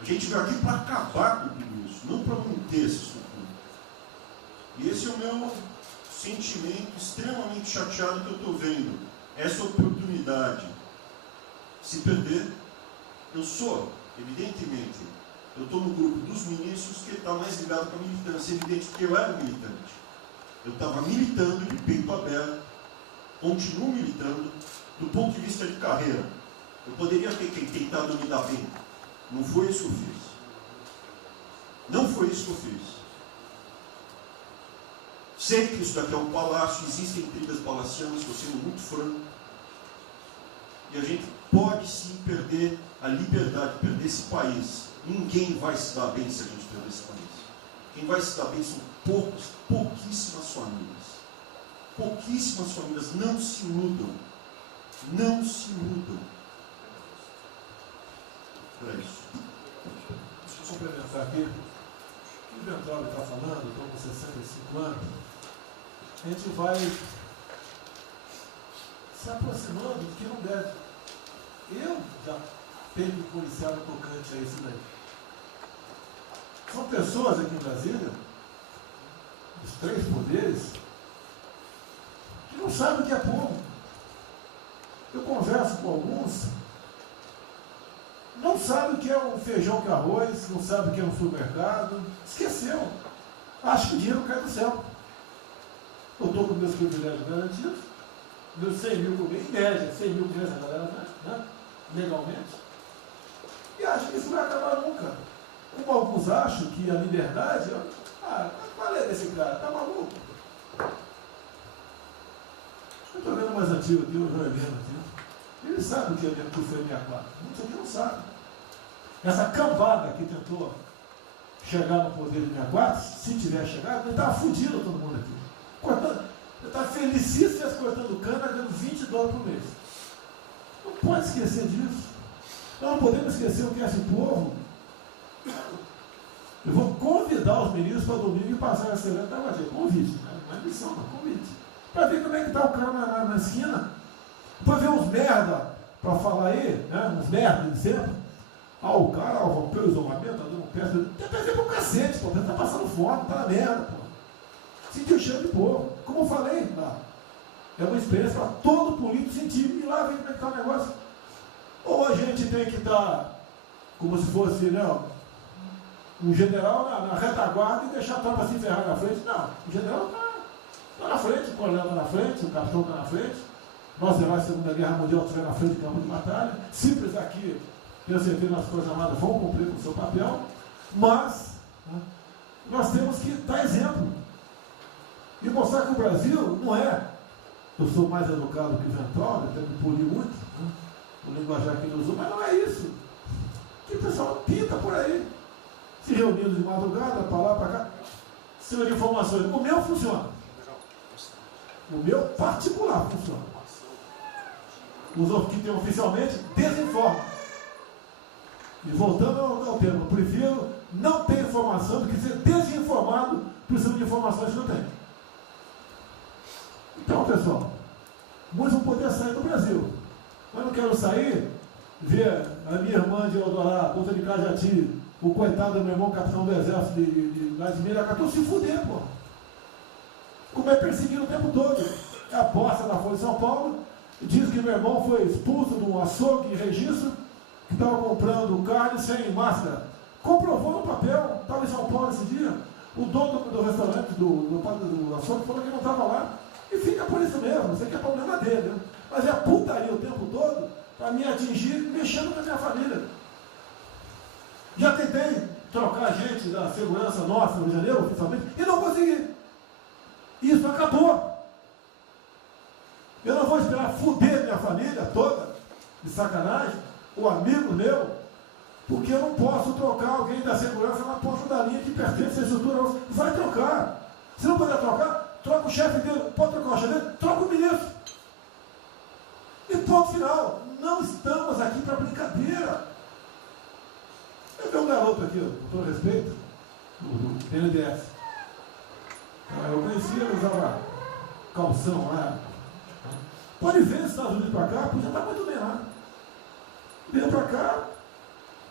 A gente veio aqui para acabar com tudo isso, não para manter essa estrutura. E esse é o meu sentimento extremamente chateado que eu estou vendo. Essa oportunidade se perder. Eu sou, evidentemente, eu estou no grupo dos ministros que está mais ligado com a militância, evidente, porque eu era militante. Eu estava militando de peito aberto, continuo militando, do ponto de vista de carreira. Eu poderia ter tentado me dar bem. Não foi isso que eu fiz. Não foi isso que eu fiz. Sei que isso daqui é um palácio, existem intrigas palacianas, estou sendo muito franco. E a gente pode sim perder a liberdade, perder esse país. Ninguém vai se dar bem se a gente perder esse país. Quem vai se dar bem são pouquíssimas famílias. Pouquíssimas famílias. Não se iludam. Não se iludam. É isso. Deixa eu complementar aqui. O que o Ventório está falando, estou com 65 anos, a gente vai se aproximando do que não deve. Eu já tenho me policiado tocante a isso daí. São pessoas aqui em Brasília, os três poderes, que não sabem o que é povo. Eu converso com alguns, não sabem o que é um feijão com arroz, não sabem o que é um supermercado, esqueceu. Acho que o dinheiro cai do céu. Eu estou com meus privilégios garantidos, meus 100 mil por mês, em média, 100 mil por mês, né? Legalmente. E acho que isso não vai acabar nunca. Como alguns acham que a liberdade, qual é desse cara? Está maluco? Eu estou vendo mais antigo aqui, o Joelino aqui. Ele sabe o que foi 64. Muitos aqui não sabem. Essa cambada que tentou chegar no poder de 64, se tiver chegado, ele estava fudido todo mundo aqui. Cortando, ele estava felicíssimo cortando cana, ganhando $20 por mês. Não pode esquecer disso. Nós não podemos esquecer o que é esse povo. Eu vou convidar os ministros para domingo e passar essa semana. Convite, né? Não é missão, não, convite. Para ver como é que está o cara na esquina. Depois ver uns merda para falar aí, né? Uns merda, de sempre. O cara rompeu o isolamento, está dando peça. Tem peça pro cacete, pô. Está passando fome, está na merda, pô. Sentiu o cheiro de povo. Como eu falei, lá. É uma experiência para todo político sentir. E lá ver como é que está o negócio. Ou a gente tem que estar como se fosse, né, um general na retaguarda e deixar a tropa se ferrar na frente. Não, o general está na frente, o coronel está na frente, o capitão está na frente. Nós, heróis da Segunda Guerra Mundial, estiver na frente do campo de batalha. Simples aqui, tenho certeza, nas Forças Armadas vão cumprir com o seu papel, mas nós temos que dar exemplo e mostrar que o Brasil não é. Eu sou mais educado que o Ventório, até me poli muito, né? O linguajar que ele usou, mas não é isso. Que o pessoal pinta por aí, se reunindo de madrugada, para lá, para cá, senhor de informações. O meu funciona. O meu particular funciona. Os que tem oficialmente desinformam. E voltando ao termo, eu prefiro não ter informação do que ser desinformado precisando de informações que eu tenho. Então, pessoal, muitos vão poder sair do Brasil. Mas não quero sair, ver a minha irmã de Eldorado, outra de Cajati, o coitado do meu irmão, capitão do exército de Miracatu, se fuder, pô. Como é perseguido o tempo todo. É a posse da Folha de São Paulo, diz que meu irmão foi expulso de um açougue em registro, que estava comprando carne sem máscara. Comprovou no papel, estava em São Paulo esse dia. O dono do restaurante, do açougue, falou que não estava lá. E fica por isso mesmo, isso aqui é problema dele, né? Mas é putaria o tempo todo para me atingir, mexendo com a minha família. Já tentei trocar gente da segurança nossa no Rio de Janeiro, oficialmente, e não consegui. Isso acabou. Eu não vou esperar fuder minha família toda de sacanagem, o amigo meu, porque eu não posso trocar alguém da segurança na ponta da linha que pertence à estrutura. Vai trocar. Se não puder trocar, troca o chefe dele. Pode trocar o chefe dele, troca o ministro. E ponto final. Não estamos aqui para brincadeira. Eu tenho um garoto aqui, com todo respeito, do BNDES. Eu conhecia, ele usava calção lá. Pode ver os Estados Unidos para cá, podia estar muito bem lá. Veio para cá,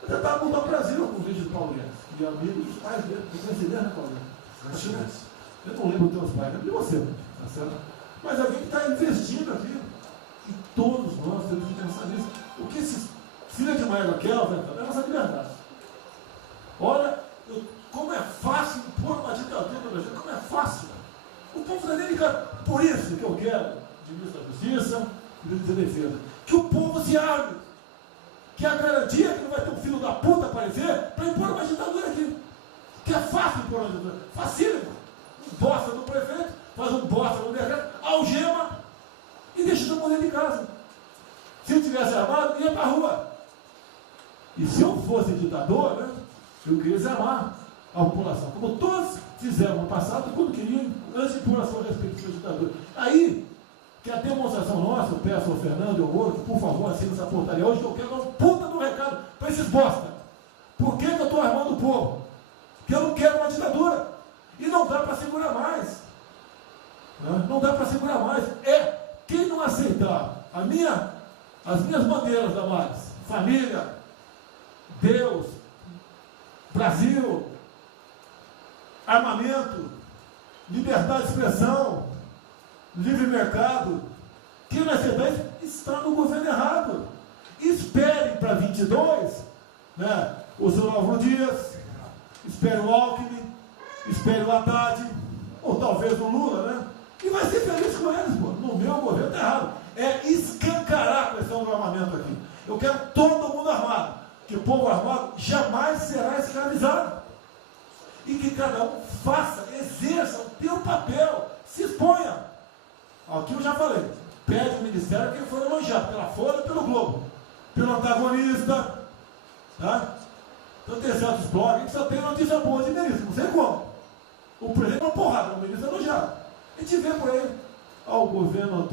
já estava mudando o Brasil com o vídeo do Paulo Guedes. E amigos dos pais dele. Você tem essa ideia, né, Paulo Guedes? Eu não lembro dos teus pais, não de você, tá certo? Mas alguém que está investindo aqui. E todos nós temos que pensar nisso. O que esses filhos de Maia querem, é a nossa liberdade. Olha, como é fácil impor uma ditadura no Brasil, como é fácil. O povo está delicado. Por isso que eu quero, de ministro da Justiça e ministro da Defesa, que o povo se arme. Que a garantia que não vai ter um filho da puta aparecer para impor uma ditadura aqui. Que é fácil impor uma ditadura. Facílimo. Um bosta do prefeito, faz um bosta no decreto, algema e deixa todo mundo dentro de casa. Se eu tivesse armado, ia para a rua. E se eu fosse ditador, né, eu queria desarmar a população. Como todos fizeram no passado, quando queriam, antes de impor a sua respectiva ditadura. Aí, que a demonstração nossa, eu peço ao Fernando e ao Moro, que por favor assine essa portaria hoje, que eu quero dar um puta do recado para esses bosta. Por que eu estou armando o povo? Porque eu não quero uma ditadura. E não dá para segurar mais. Não dá para segurar mais. Quem não aceitar as minhas bandeiras, Damares, família, Deus, Brasil, armamento, liberdade de expressão, livre mercado, quem não aceitar isso está no governo errado. Espere para 22, né, o Silvio Dias, espere o Alckmin, espere o Haddad, ou talvez o Lula, né? E vai ser feliz com eles, pô. No meu governo está errado. É escancarar a questão do armamento aqui. Eu quero todo mundo armado. Que o povo armado jamais será escravizado. E que cada um faça, exerça o teu papel, se exponha. Aqui eu já falei. Pede o ministério quem for elogiado, pela Folha e pelo Globo. Pelo antagonista. Tá? Então tem certos blogs que só tem notícia boa de ministro. Não sei como. O presidente é uma porrada, o ministro é elogiado. A gente vê por aí, o governo,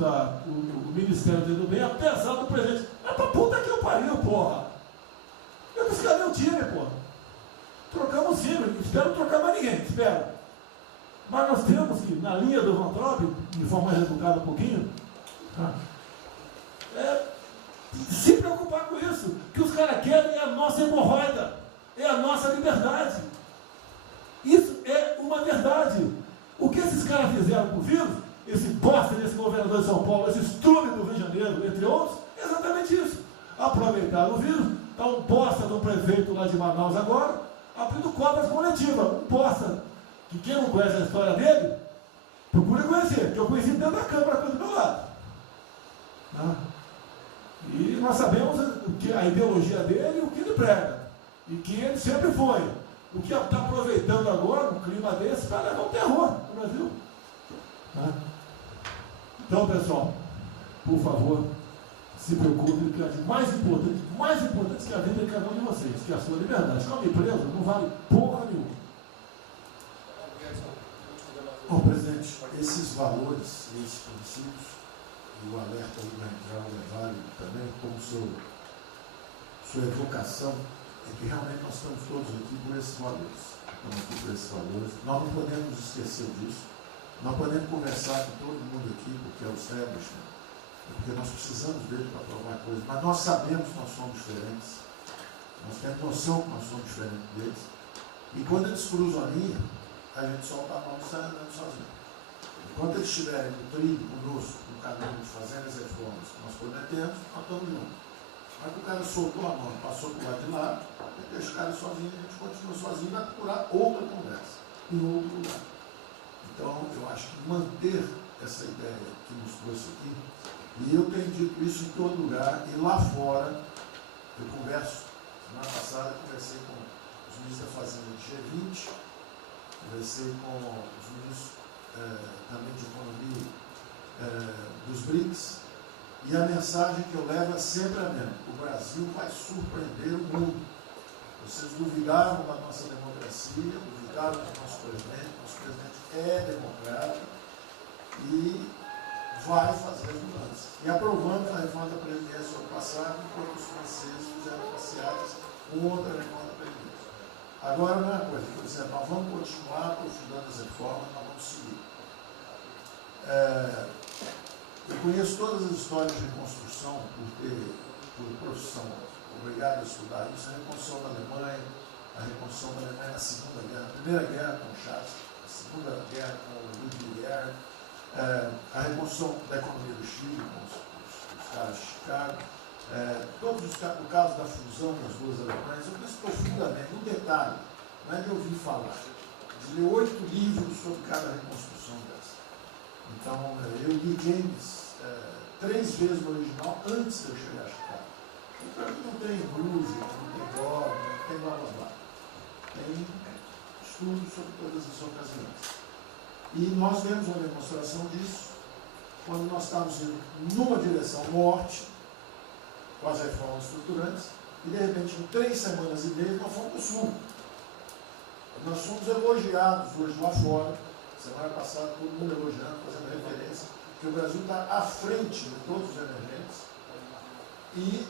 o Ministério do Bem, apesar do presidente. É pra puta que eu pariu, porra. Eu disse, cadê o time, porra? Trocamos o time, espero trocar mais ninguém, espero. Mas nós temos que, na linha do Van Trop, de forma mais educada um pouquinho, se preocupar com isso. Que os caras querem é a nossa hemorroida, é a nossa liberdade. Isso é uma verdade. O que esses caras fizeram com o vírus, esse bosta desse governador de São Paulo, esse estrume do Rio de Janeiro, entre outros, é exatamente isso. Aproveitaram o vírus, está um bosta do prefeito lá de Manaus agora, abrindo cobras coletivas. Um bosta, que quem não conhece a história dele, procura conhecer, que eu conheci dentro da Câmara aqui do meu lado. E nós sabemos que a ideologia dele e o que ele prega. E que ele sempre foi. O que está aproveitando agora, um clima desse, para levar o terror no Brasil. Então, pessoal, por favor, se preocupem que é mais importante que a vida de cada um de vocês, que é a sua liberdade. Se não me preso, não vale porra nenhuma. Bom, presidente, esses valores, esses princípios, e o alerta do Grande é válido também, como sua evocação, é que realmente nós estamos todos aqui por esses valores. Estamos aqui por esses valores. Nós não podemos esquecer disso. Nós podemos conversar com todo mundo aqui, porque é o establishment, porque nós precisamos dele para provar coisas, mas nós sabemos que nós somos diferentes. Nós temos noção que nós somos diferentes deles. E quando eles cruzam a linha, a gente solta a mão e sai andando sozinho. Enquanto eles estiverem no trilho conosco, no caminho, fazendo as reformas que nós prometemos, nós estamos juntos. Mas o cara soltou a mão, passou para o lado de lá, deixa o cara sozinho, a gente continua sozinho, vai procurar outra conversa, em outro lugar. Então, eu acho que manter essa ideia que nos trouxe aqui, e eu tenho dito isso em todo lugar, e lá fora, eu converso, semana passada, conversei com os ministros da Fazenda de G20, conversei com os ministros também de Economia dos BRICS, E a mensagem que eu levo é sempre a mesma: o Brasil vai surpreender o mundo. Vocês duvidaram da nossa democracia, duvidaram do nosso presidente é democrático e vai fazer as mudanças. E aprovamos a reforma da Previdência ano passado, enquanto os franceses fizeram passeadas com outra reforma da Previdência. Agora, não é uma coisa, por exemplo, nós vamos continuar aprofundando as reformas, nós vamos seguir. Eu conheço todas as histórias de reconstrução por profissão, obrigado a estudar isso, a reconstrução da Alemanha, na Segunda Guerra, a Primeira Guerra com Chaves, a Segunda Guerra com Ludwig Erhard, a reconstrução da economia do Chile com os caras de Chicago, o caso da fusão das duas Alemanhas. Eu conheço profundamente, no detalhe, não é de ouvir falar, de ler 8 livros sobre cada reconstrução dessa. Então, eu li James 3 vezes no original antes de eu chegar a Chicago. Então, não tem blues, não tem dó, não tem blá blá blá. Tem estudos sobre todas as ocasiões. E nós vemos uma demonstração disso quando nós estamos indo numa direção norte, com as reformas estruturantes, e de repente, em 3 semanas e meia, nós fomos para o sul. Nós fomos elogiados hoje lá fora, semana passada, todo mundo elogiando, fazendo referência, que o Brasil está à frente de todos os emergentes, e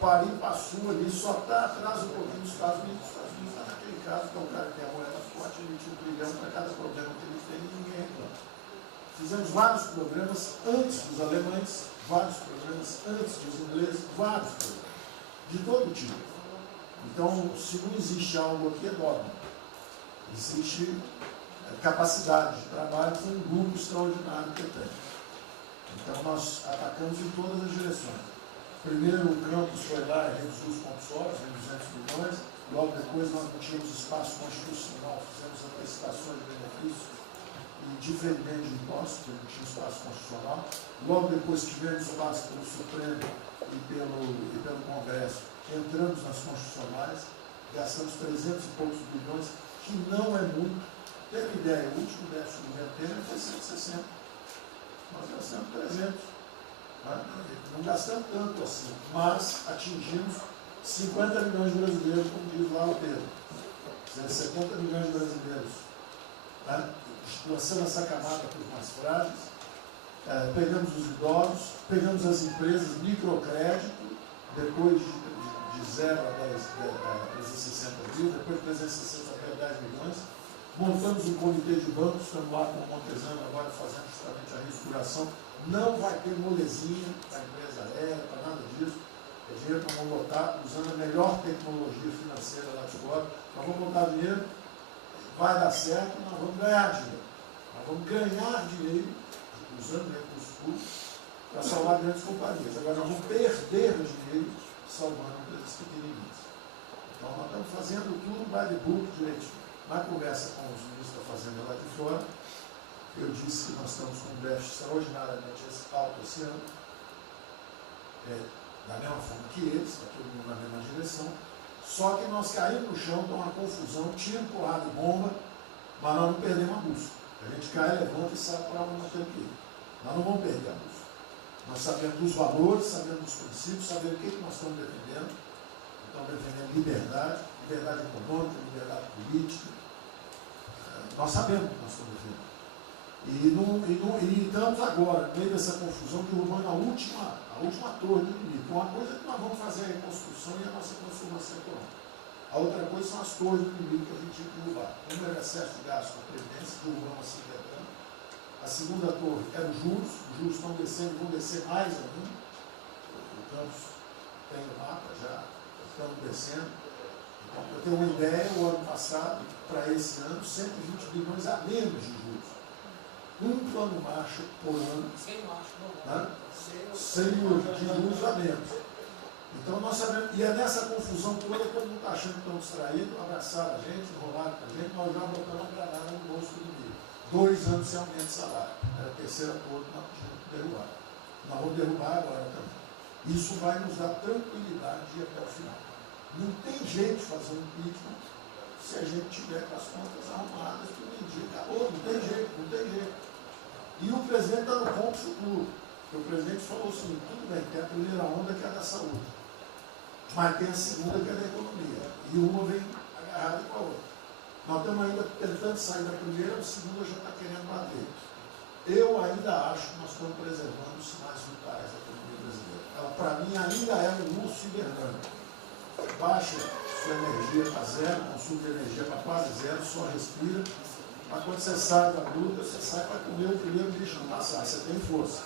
Paris passou ali, só está atrás um pouquinho dos Estados Unidos. Os Estados Unidos está naquele caso, que é o cara que tem a moeda forte, ele tinha 1 trilhão para cada problema que eles têm e ninguém reclama. Fizemos vários programas antes dos alemães, vários programas antes dos ingleses, vários programas, de todo tipo. Então, se não existe algo aqui, é dogma. Existe capacidade de trabalho com um grupo extraordinário que tem. Então, nós atacamos em todas as direções. Primeiro, o campus foi lá e reduziu os compulsórios em 200 milhões. Logo depois, nós não tínhamos espaço constitucional, fizemos antecipações de benefícios e diferimento de impostos, porque não tinha espaço constitucional. Logo depois, tivemos espaço pelo Supremo e pelo Congresso. Entramos nas constitucionais, gastamos 300 e poucos bilhões, que não é muito. Teve ideia, o último déficit do governo Temer foi 160. Nós gastamos 300. Não gastamos tanto assim, mas atingimos 50 milhões de brasileiros, como diz lá o Pedro. 70 milhões de brasileiros. Lançando essa camada para os mais frágeis, pegamos os idosos, pegamos as empresas, microcrédito, depois de 0 a 360 mil, depois de 360 até 10 milhões. Montamos um comitê de bancos, estamos lá com o Montezano agora fazendo justamente a reestruturação. Não vai ter molezinha para a empresa aérea, para nada disso. É dinheiro que nós vamos botar usando a melhor tecnologia financeira lá de fora. Nós vamos botar dinheiro, vai dar certo, nós vamos ganhar dinheiro. Nós vamos ganhar dinheiro, usando recursos públicos, para salvar grandes companhias. Agora nós vamos perder dinheiro salvando empresas pequenininhas. Então nós estamos fazendo tudo by the book direitinho. Na conversa com os ministros da Fazenda lá de fora, eu disse que nós estamos com um déficit extraordinariamente alto esse ano, da mesma forma que eles, está todo mundo na mesma direção, só que nós caímos no chão, com uma confusão, tiro, porrada e bomba, mas nós não perdemos a busca. A gente cai, levanta e sabe para onde nós temos que ir. Nós não vamos perder a busca. Nós sabemos dos valores, sabemos dos princípios, sabemos o que nós estamos defendendo. Estamos defendendo liberdade, liberdade econômica, liberdade política. Nós sabemos o que nós estamos defendendo. E estamos agora, no meio dessa confusão, derrubando a última torre do inimigo. Uma coisa é que nós vamos fazer a reconstrução e a nossa transformação econômica. A outra coisa são as torres do inimigo que a gente tinha que derrubar. Uma era excesso de gasto com a Previdência, derrubamos assim quebrando. A segunda torre era os juros estão descendo e vão descer mais ainda. O Campos tem o mapa já, estamos descendo. Então, para ter uma ideia, o ano passado, para esse ano, 120 bilhões a menos de juros. Um plano marcha por ano, sem juros a menos. Então nós sabemos, e é nessa confusão toda, todo mundo está achando que estão distraídos, abraçaram a gente, enrolaram com a gente, nós já botamos a granada no bolso do inimigo. 2 anos sem aumento de salário. Era a terceira torre que nós tínhamos que derrubar. Nós vamos derrubar agora também. Isso vai nos dar tranquilidade de ir até o final. Não tem jeito de fazer um impeachment se a gente tiver com as contas arrumadas, tudo indica. Não tem jeito, não tem jeito. E o presidente está no ponto futuro. Porque o presidente falou o seguinte, tudo bem, tem a primeira onda que é a da saúde, mas tem a segunda que é da economia. E uma vem agarrada com a outra. Nós estamos ainda tentando sair da primeira, a segunda já está querendo bater. Eu ainda acho que nós estamos preservando os sinais vitais da economia brasileira. Ela, para mim, ainda é um urso hibernando. Baixa sua energia para zero, consumo de energia para quase zero, só respira. Mas quando você sai da luta, você sai para comer o primeiro bicho não passar, você tem força.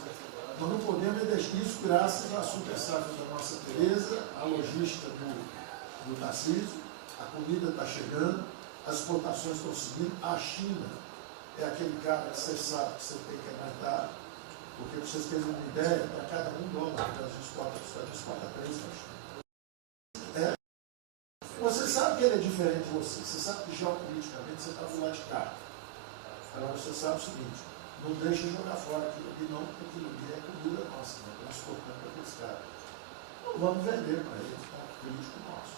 Nós não podemos deixar isso graças à super safra da nossa Tereza, à logística do Tarcísio, a comida está chegando, as exportações estão seguindo, a China é aquele cara que você sabe que você tem que aguentar, porque para vocês terem uma ideia, para cada $1 que a gente exporta 3 para a China. Você sabe que ele é diferente de você, você sabe que geopoliticamente você está do lado de cá. Então você sabe o seguinte, não deixa jogar fora aquilo ali não, porque aquilo ali é comida nossa, né? Estamos exportando para aqueles caras. Não vamos vender para eles, tá? Político nosso.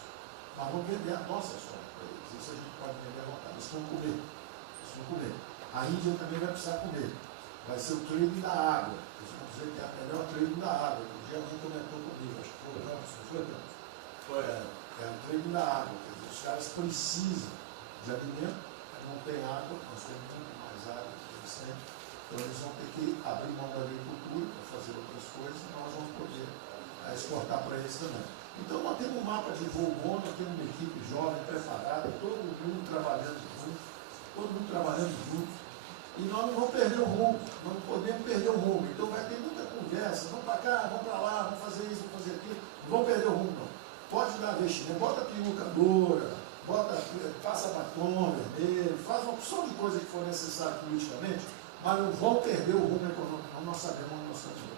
Mas vamos vender a nossa soja para eles. Isso a gente pode vender à vontade. Eles vão comer. Eles vão comer. A Índia também vai precisar comer. Vai ser o trading da água. Eles vão dizer que é a melhor trading da água. Um dia alguém comentou comigo, acho que foi o Ramos, não foi, Ramos? Foi. É o trading da água. Quer dizer, os caras precisam de alimento, não tem água, nós temos muito mais água que eles têm. Então eles vão ter que abrir mão da agricultura para fazer outras coisas e nós vamos poder exportar para eles também. Então nós temos um mapa de voo bom, nós temos uma equipe jovem, preparada, todo mundo trabalhando junto, e nós não vamos perder o rumo, nós não podemos perder o rumo. Então vai ter muita conversa, vamos para cá, vamos para lá, vamos fazer isso, vamos fazer aquilo, não vamos perder o rumo não. Pode dar vestimento, bota peruca loura, passa batom vermelho, faz uma opção de coisa que for necessária politicamente, mas não vão perder o rumo econômico, não, nós sabemos onde nós estamos indo.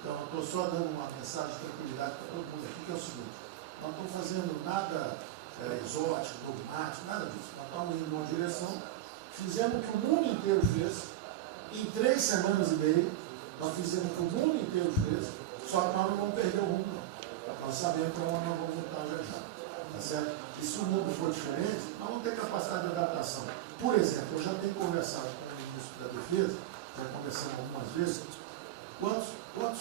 Então, eu estou só dando uma mensagem de tranquilidade para todo mundo aqui, que é o seguinte, nós não estamos fazendo nada exótico, dogmático, nada disso. Nós estamos indo numa direção, fizemos o que o mundo inteiro fez, em 3 semanas e meia, nós fizemos o que o mundo inteiro fez, só que nós não vamos perder o rumo, não. Nós sabemos para onde nós vamos voltar já já. Tá certo? E se o mundo for diferente, nós vamos ter capacidade de adaptação. Por exemplo, eu já tenho conversado com o ministro da Defesa, já conversamos algumas vezes, quantos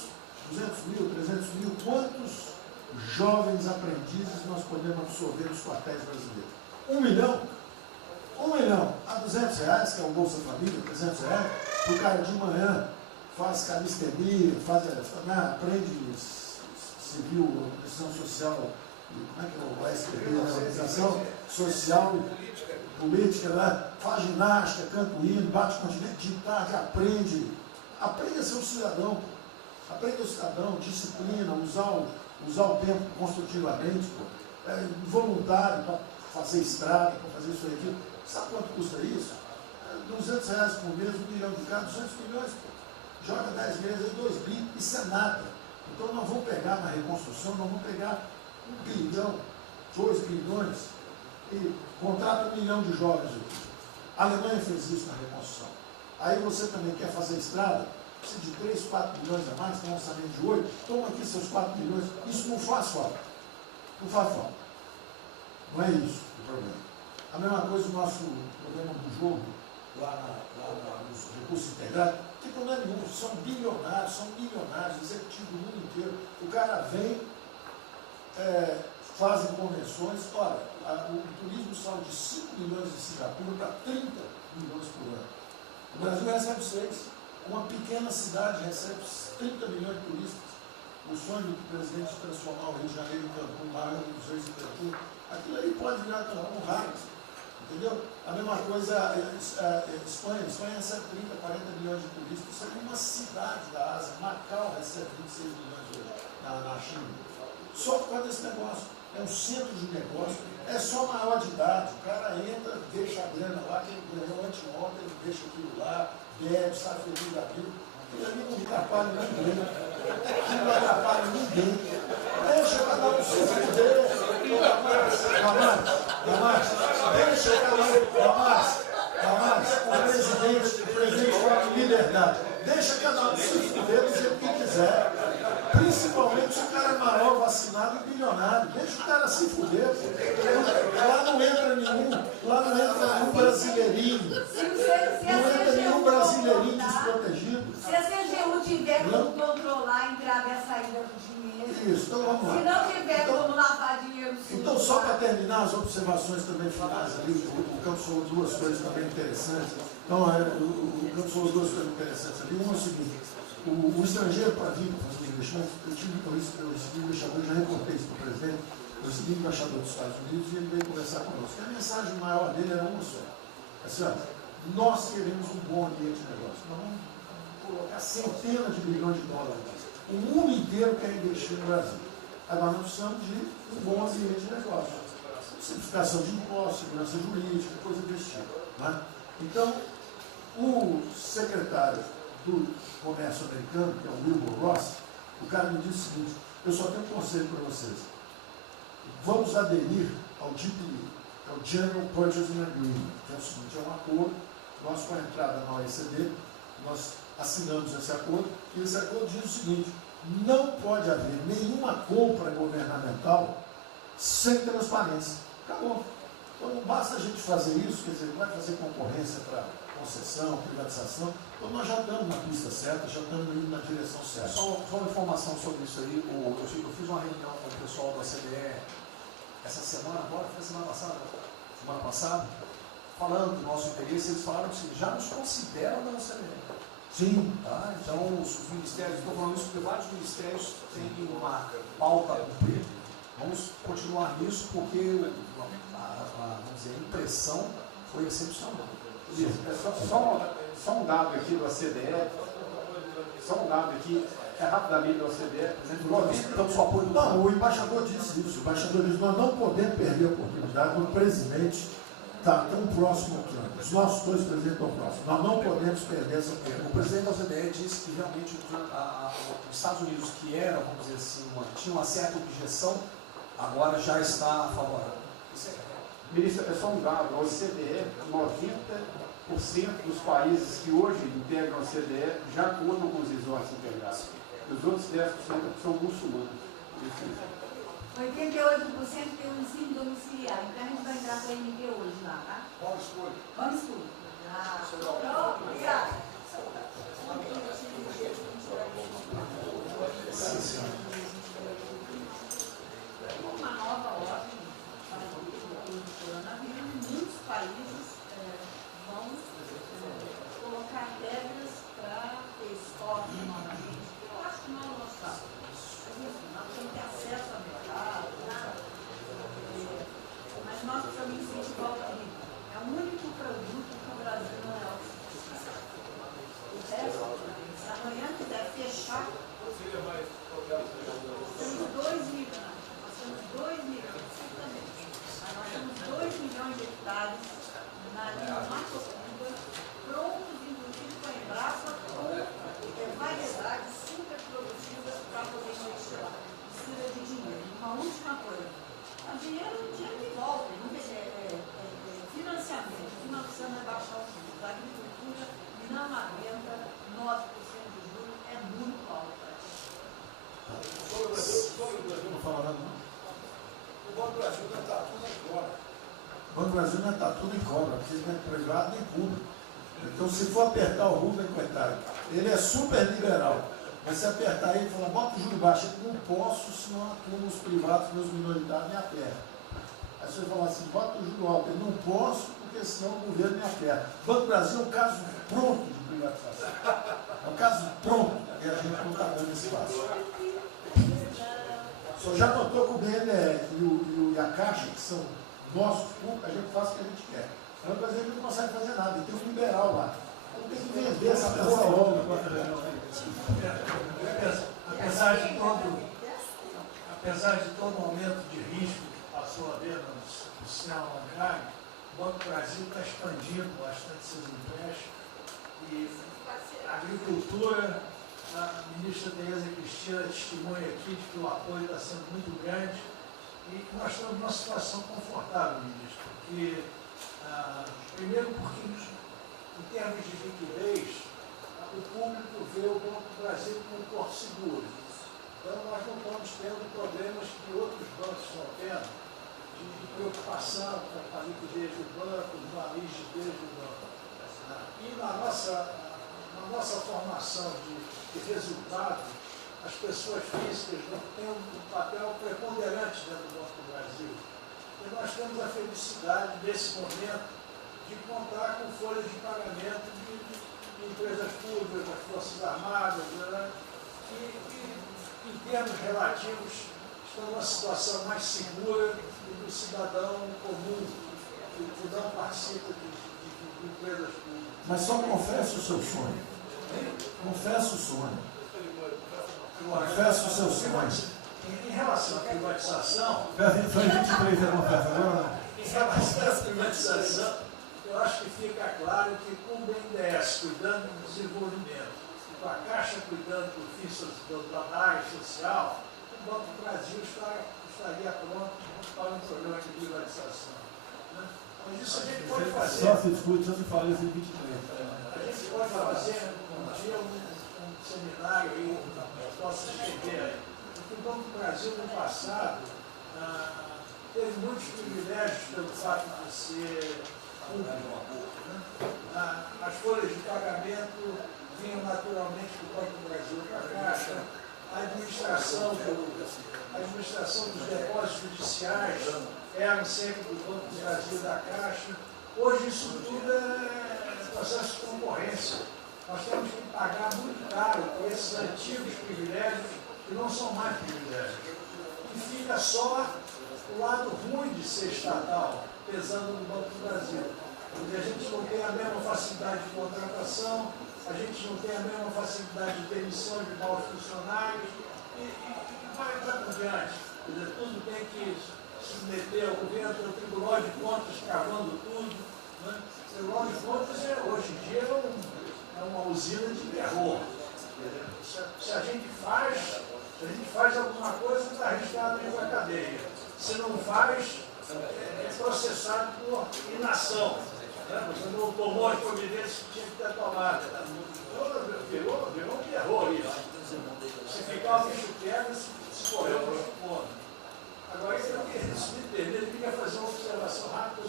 200 mil, 300 mil, quantos jovens aprendizes nós podemos absorver nos quartéis brasileiros? 1 milhão? 1 milhão a R$200, que é o Bolsa Família, R$300, o cara de manhã faz calistenia, aprende civil, organização social, como é que é o SPB, organização social e política, né? Faz ginástica, canta o hino, bate continente de tarde, aprende a ser um cidadão, aprende o cidadão, disciplina, usar o tempo construtivamente, voluntário para fazer estrada, para fazer isso e aquilo. Sabe quanto custa isso? R$200 por mês, 1 milhão de cada, 200 milhões, pô. Joga 10 meses, 2 bi, isso é nada. Então nós vamos pegar na reconstrução, nós vamos pegar 1 bilhão, 2 bilhões e contrata 1 milhão de jovens aqui. A Alemanha fez isso na reconstrução. Aí você também quer fazer estrada, precisa de 3, 4 bilhões a mais, tem um orçamento de 8, toma aqui seus 4 bilhões. Isso não faz falta. Não faz falta. Não é isso o problema. A mesma coisa o nosso problema do jogo, lá nos recursos integrados, não tem problema nenhum, são bilionários, são milionários, executivos do mundo inteiro. O cara vem, fazem convenções, olha, o turismo sai de 5 milhões de Singapura para 30 milhões por ano. O Brasil recebe 6. Uma pequena cidade recebe 30 milhões de turistas. O sonho do presidente de transformar o Rio de Janeiro em Cancún, Maior dos Reis em Cancún, aquilo ali pode virar Cancún rápido. Entendeu? A mesma coisa a Espanha. Espanha recebe 30, 40 milhões de turistas. Isso é uma cidade da Ásia. Macau recebe 26 milhões hoje na China. Só por causa desse negócio. É um centro de negócio. É só maior de idade. O cara entra, deixa a grana lá, que ele ganhou anteontem, ele deixa aquilo lá, bebe, sai feliz da vida. Aquilo ali não atrapalha ninguém. Aquilo não atrapalha ninguém. Deixa cada um se fuder. O presidente fala de liberdade. Deixa cada um se fuder do jeito que quiser. Principalmente se o cara é maior, vacinado e bilionário. Deixa o cara se fuder. Lá não entra nenhum brasileirinho. Não entra nenhum brasileirinho desprotegido. Se a CGU tiver controle grave é a saída do dinheiro. Isso, então vamos lá. Se não tiver como lavar dinheiro sujo. Então, só para terminar as observações também finais ali, o Campos falou duas coisas também interessantes. Então, o Campos falou duas coisas interessantes ali. Uma é o seguinte, o estrangeiro para vir fazer um investimento, eu recebi um embaixador, já reportei isso para o presidente, eu recebi um embaixador dos Estados Unidos e ele veio conversar conosco. E a mensagem maior dele era uma só. Assim, ó, nós queremos um bom ambiente de negócio. Nós vamos colocar centenas de bilhões de dólares. O mundo inteiro quer investir no Brasil. Agora nós precisamos de um bom ambiente de negócio. Simplificação de impostos, segurança jurídica, coisa desse tipo. Né? Então, o secretário do Comércio americano, que é o Wilbur Ross, o cara me disse o seguinte, eu só tenho um conselho para vocês. Vamos aderir ao GPE, que é o General Purchasing Agreement, que é o seguinte, é um acordo, nós com a entrada na OECD, nós assinamos esse acordo, e esse acordo diz o seguinte, não pode haver nenhuma compra governamental sem transparência. Acabou. Então não basta a gente fazer isso, quer dizer, não vai fazer concorrência para concessão, privatização, então nós já estamos na pista certa, já estamos indo na direção certa. Só uma informação sobre isso aí, eu fiz uma reunião com o pessoal da CDE essa semana, agora foi semana passada, falando do nosso interesse, eles falaram que já nos consideram da CDE. Sim. Tá? Então, os ministérios, estou falando isso porque vários ministérios têm uma pauta a cumprir. Vamos continuar nisso porque vamos dizer, a impressão foi excepcional. Só um dado aqui da CDE, rapidamente da OCDE, não, o embaixador disse isso, o embaixador disse, nós não podemos perder a oportunidade do presidente está tão próximo aqui. Os nossos dois presidentes estão próximos. Nós não podemos perder essa oportunidade. O presidente da OCDE disse que realmente os Estados Unidos, que eram, vamos dizer assim, tinham uma certa objeção, agora já está favorável. Ministro, é só um dado, a OCDE, 90% dos países que hoje integram a OCDE já contam com os resorts integrados. Os outros 10% são muçulmanos. 88% tem um ensino domiciliar. Então a gente vai entrar com a MP hoje lá, tá? Vamos escolher. Vamos escolher. Pronto, obrigada. Uma nova ordem para o coronavírus, muitos países vão colocar regras para ter estoque novamente. Eu acho que não é o nosso caso. Nós temos que ter acesso ao mercado, mas nós precisamos incentivar o trigo. É o único produto que o Brasil não é autossuficiente. O resto, se amanhã quiser fechar, temos 2 milhões. Nós temos 2 milhões, certamente. Mas nós temos 2 milhões de hectares na linha Mato-Piba, prontos, inclusive com a Embrapa, com variedades super produtivas para poder investir lá. Precisa de dinheiro. Uma última coisa. O dinheiro que volta, financiamento. Nós precisamos rebaixar os juros. A agricultura não aguenta 9% de juros, é muito alto. Não fala nada, não. O Banco do Brasil não está tudo em cobra. O Banco do Brasil não está tudo em cobra, porque não é privado nem público. Então, se for apertar o Rubem, coitado, ele é super liberal. Mas se apertar ele e falar, bota o juro baixo, eu não posso, senão os privados, meus minoritários me apertam. Aí você vai falar assim, bota o juro alto, eu não posso, porque senão o governo me aperta. O Banco do Brasil é um caso pronto de privatização. É um caso pronto, e a gente não está dando espaço. O senhor já notou que o BNDES e a Caixa, que são nossos públicos, a gente faz o que a gente quer. Mas o Brasil não consegue fazer nada, e tem um liberal lá. Então tem que vender essa porra logo. Apesar de todo o aumento de risco que passou a haver no sistema bancário, o Banco do Brasil está expandindo bastante seus empréstimos e a agricultura, a ministra Tereza Cristina testemunha aqui de que o apoio está sendo muito grande e nós estamos numa situação confortável, ministro, porque, primeiro porque em termos de liquidez, o público vê o Banco do Brasil como um porto seguro. Então, nós não estamos tendo problemas que outros bancos estão tendo, de preocupação com a liquidez do banco, com a rigidez do banco. E na nossa formação de resultado, as pessoas físicas não têm um papel preponderante dentro do Banco do Brasil. E nós temos a felicidade, nesse momento, de contar com folhas de pagamento de empresas públicas, das Forças Armadas, né, que, em termos relativos, estão numa situação mais segura do cidadão comum, que não participa de empresas públicas. Mas só confesse o seu sonho. Confesse o sonho. Confesse o seu sonho. Em relação à privatização... Foi 23 a confessa, agora. Em relação à privatização, eu acho que fica claro que com o BNDES cuidando do desenvolvimento, com a Caixa cuidando da área social, o Banco do Brasil estaria pronto para um programa de privatização. Né? Mas isso a gente pode fazer. Só se discute, só se fala isso em 23. A gente pode fazer um dia um seminário aí, que possa escrever aí. Porque o Banco do Brasil, no passado, teve muitos privilégios pelo fato de ser público. Né? As folhas de pagamento vinham naturalmente do Banco do Brasil para a Caixa. A administração dos depósitos judiciais eram sempre do Banco do Brasil e da Caixa. Hoje isso tudo é processo de concorrência. Nós temos que pagar muito caro por esses antigos privilégios que não são mais privilégios. E fica só o lado ruim de ser estatal, pesando no Banco do Brasil. Porque a gente não tem a mesma facilidade de contratação, a gente não tem a mesma facilidade de demissão de maus funcionários e vai por diante. Quer dizer, tudo tem que submeter ao governo, ao Tribunal de Contas cavando tudo. Né? O Tribunal de Contas, hoje em dia, é uma usina de terror. Se a gente faz alguma coisa, está arriscado dentro da cadeia. Se não faz, é processado por inação. Você não tomou as providências que tinha que ter tomado. Virou um terror isso. Se ficar o bicho quebra, se correr o bicho come. Agora, se me permite, eu queria fazer uma observação rápida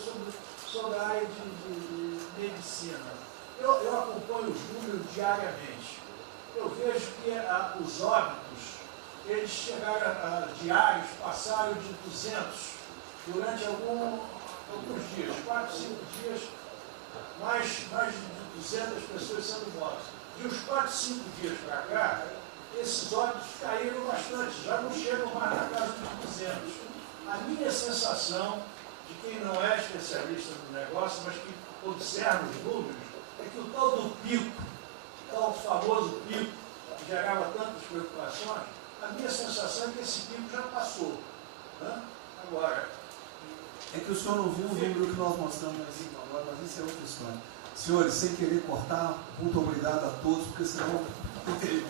sobre a área de medicina. Eu acompanho os números diariamente. Eu vejo que os óbitos, eles chegaram diários, passaram de 200 durante alguns dias, 4, 5 dias, mais de 200 pessoas sendo mortas. De uns 4, 5 dias para cá, esses óbitos caíram bastante, já não chegam mais na casa dos 200. A minha sensação, de quem não é especialista no negócio, mas que observa os números, é que o tal do pico, o tal famoso pico, que gerava tantas preocupações, a minha sensação é que esse pico já passou. Né? Agora... É que o senhor não viu o número que nós mostramos assim agora, mas isso é outra história. Senhores, sem querer cortar, muito obrigado a todos, porque senão não teria.